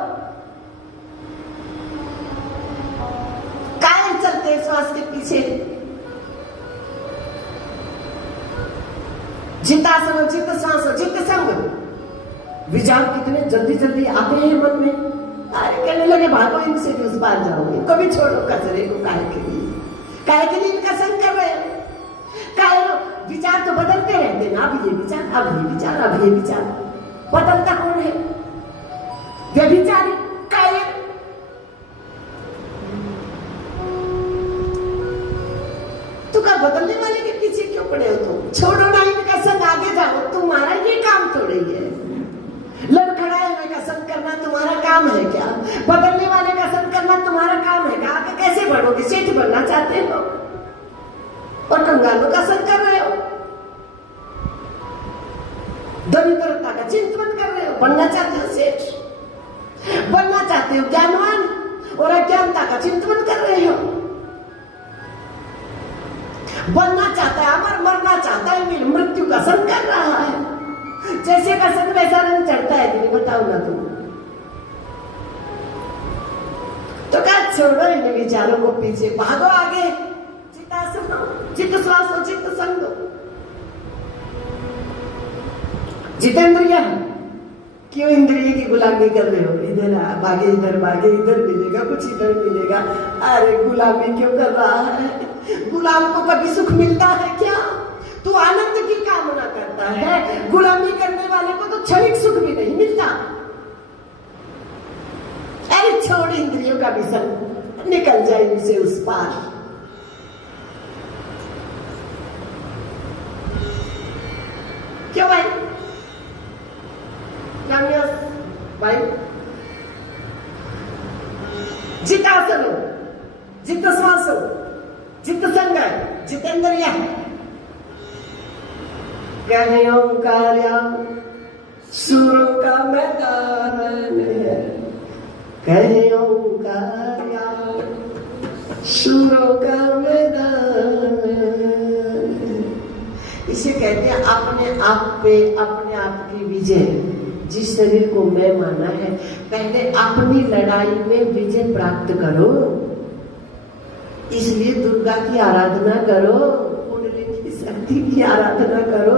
काहे चलते हैं श्वास के पीछे? जितासन हो, चित्त श्वास हो, चित्त संग। विचार कितने जल्दी जल्दी आते हैं मन में। अरे कहने लगे भागो इनसे भी उस पार जाओगे, कभी छोड़ो कचरे को। काहे के लिए इनका संग कर रहे हो? काहे विचार तो बदलते रहते ना, अब ये विचार, अब ये विचार, अब ये विचार। बदलता कौन है? व्यभिचारी, काहे? तो क्या बदलने वाले के पीछे क्यों पड़े हो तुम? छोड़ो ना इनका संग, आगे जाओ। तुम्हारा ये काम थोड़ी है। लड़खड़ाए हुए का संग करना तुम्हारा काम है क्या? बदलने वाले का संग करना तुम्हारा काम है क्या? आगे कैसे बढ़ोगे? सेठ बनना चाहते हो और कंगालों का संग कर रहे हो। दरिद्रता का चिंतन कर रहे हो। बनना चाहते हो सेठ, बनना चाहते हो ज्ञानवान, और अज्ञानता का चिंतन कर रहे हो। बनना चाहता है अमर, मरना चाहता है मृत्यु का संग कर रहा है। जैसे का संग वैसा रंग चढ़ता है कि नहीं? बताओ ना तुम। तो क्या छोड़ो इन विचारों को, पीछे भागो आगे। चितासन हो, चित्त श्वास हो, चित्त संग हो। जितेंद्रिय क्यों इंद्रिय की गुलामी कर रहे हो? इधर भागे, इधर भागे, इधर मिलेगा कुछ, इधर मिलेगा। अरे गुलामी क्यों कर रहा है? गुलाम को कभी सुख मिलता है क्या? तू आनंद की कामना करता है, गुलामी करने वाले को तो क्षणिक सुख भी नहीं मिलता। अरे छोड़ इंद्रियों का भी संग, निकल जाए इनसे उस पार। क्यों भाई? भाई कहे ओंकार्या सुरों का मैदान है, कहे ओंकार्या सुरों का मैदान है। इसे कहते हैं अपने आप पे अपने आप की विजय। जिस शरीर को मैं माना है, पहले अपनी लड़ाई में विजय प्राप्त करो। इसलिए दुर्गा की आराधना करो, कुंडलिनी की शक्ति की आराधना करो,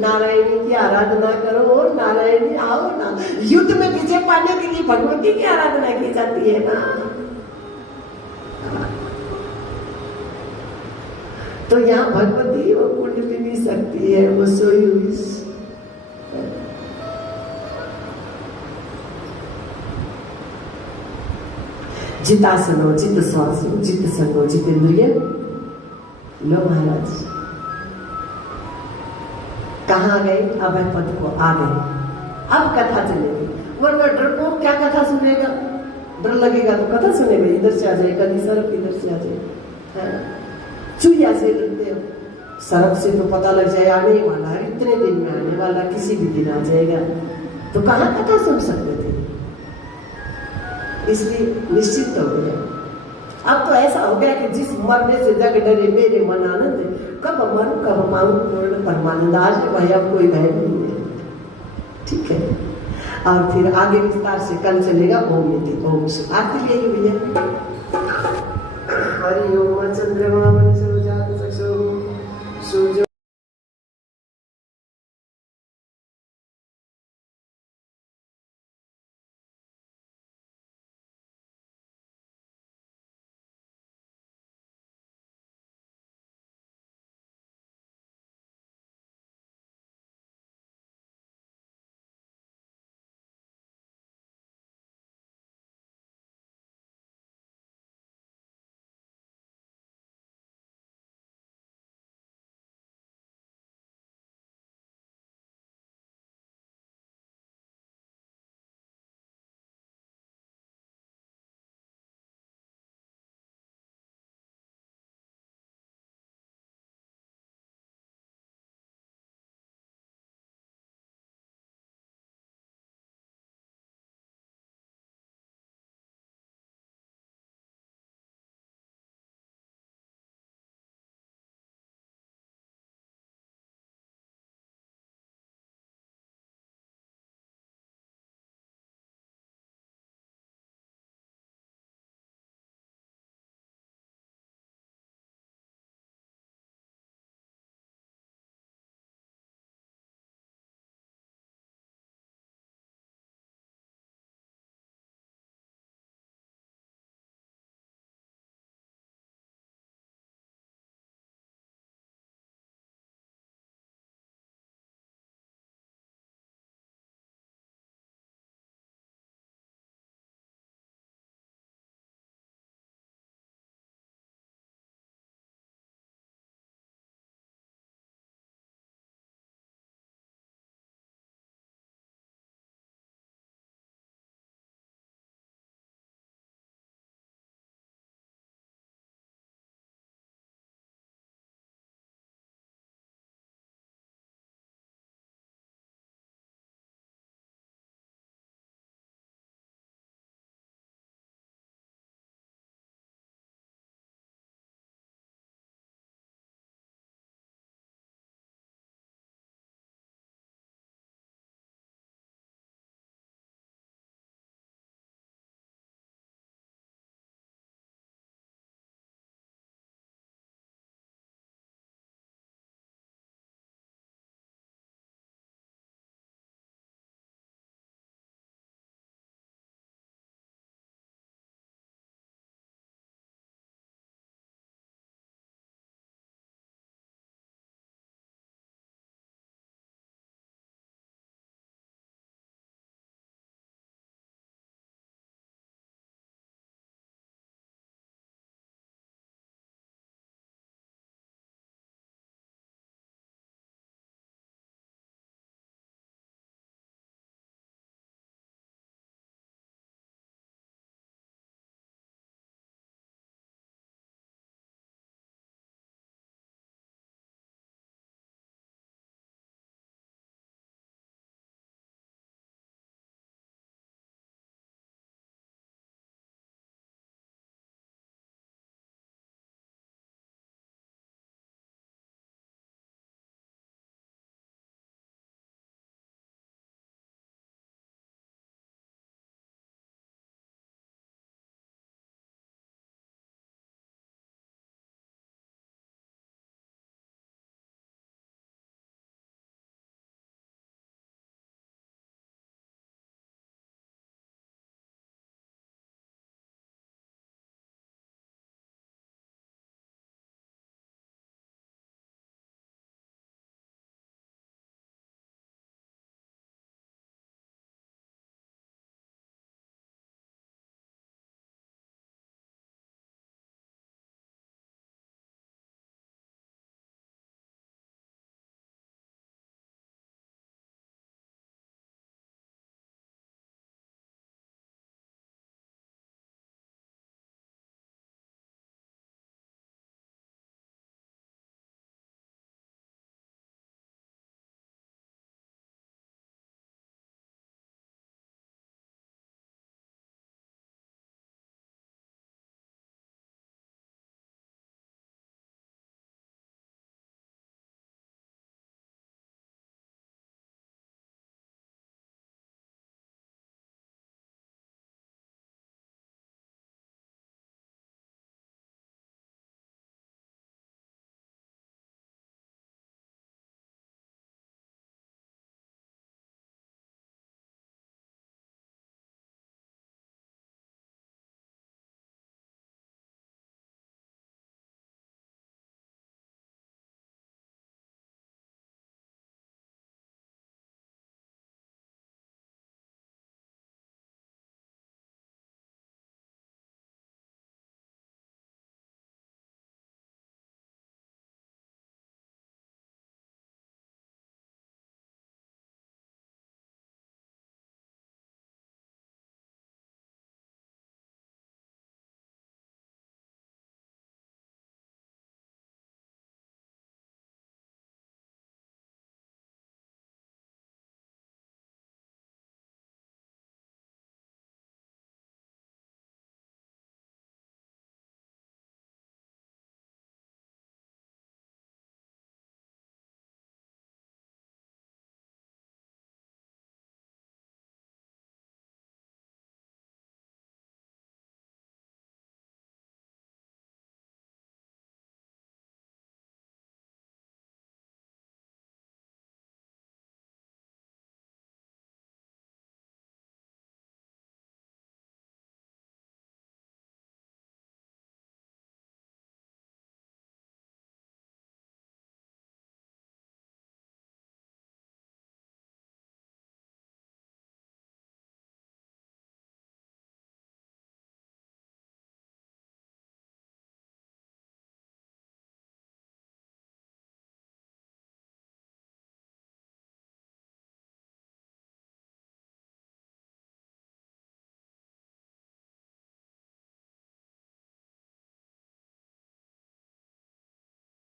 नारायणी की आराधना करो। और नारायणी आओ ना, युद्ध में विजय पाने के लिए भगवती की आराधना की जाती है ना। तो यहाँ भगवती वो कुंडलिनी शक्ति है, वो सोई हुई। जितासनो जित श्वासो जित संगो जितेंद्रिय। लो महाराज कहाँ गए? अभय पद को आ गए। अब कथा चलेगी, वरना डरपोक क्या कथा सुनेगा? डर लगेगा तो कथा सुनेगा, इधर से आ जाए, कभी सड़क इधर से आ जाए। चुहिया से डरते हो, सड़क से तो पता लग जाए आने वाला है, इतने दिन में आने वाला, किसी भी दिन आ जाएगा, तो कहाँ कथा सुन सकते थे? इसलिए निश्चित हो गया। अब तो ऐसा हो गया कि जिस मरने से जग डरे मेरे मन आनंद, कब मरूं कब मांगू पूर्ण परमानंद। आज भाई अब कोई भय नहीं है, ठीक है। और फिर आगे विस्तार से कल चलेगा ओम नीति। ओम से आरती ले भैया। हरि ओम चंद्रमा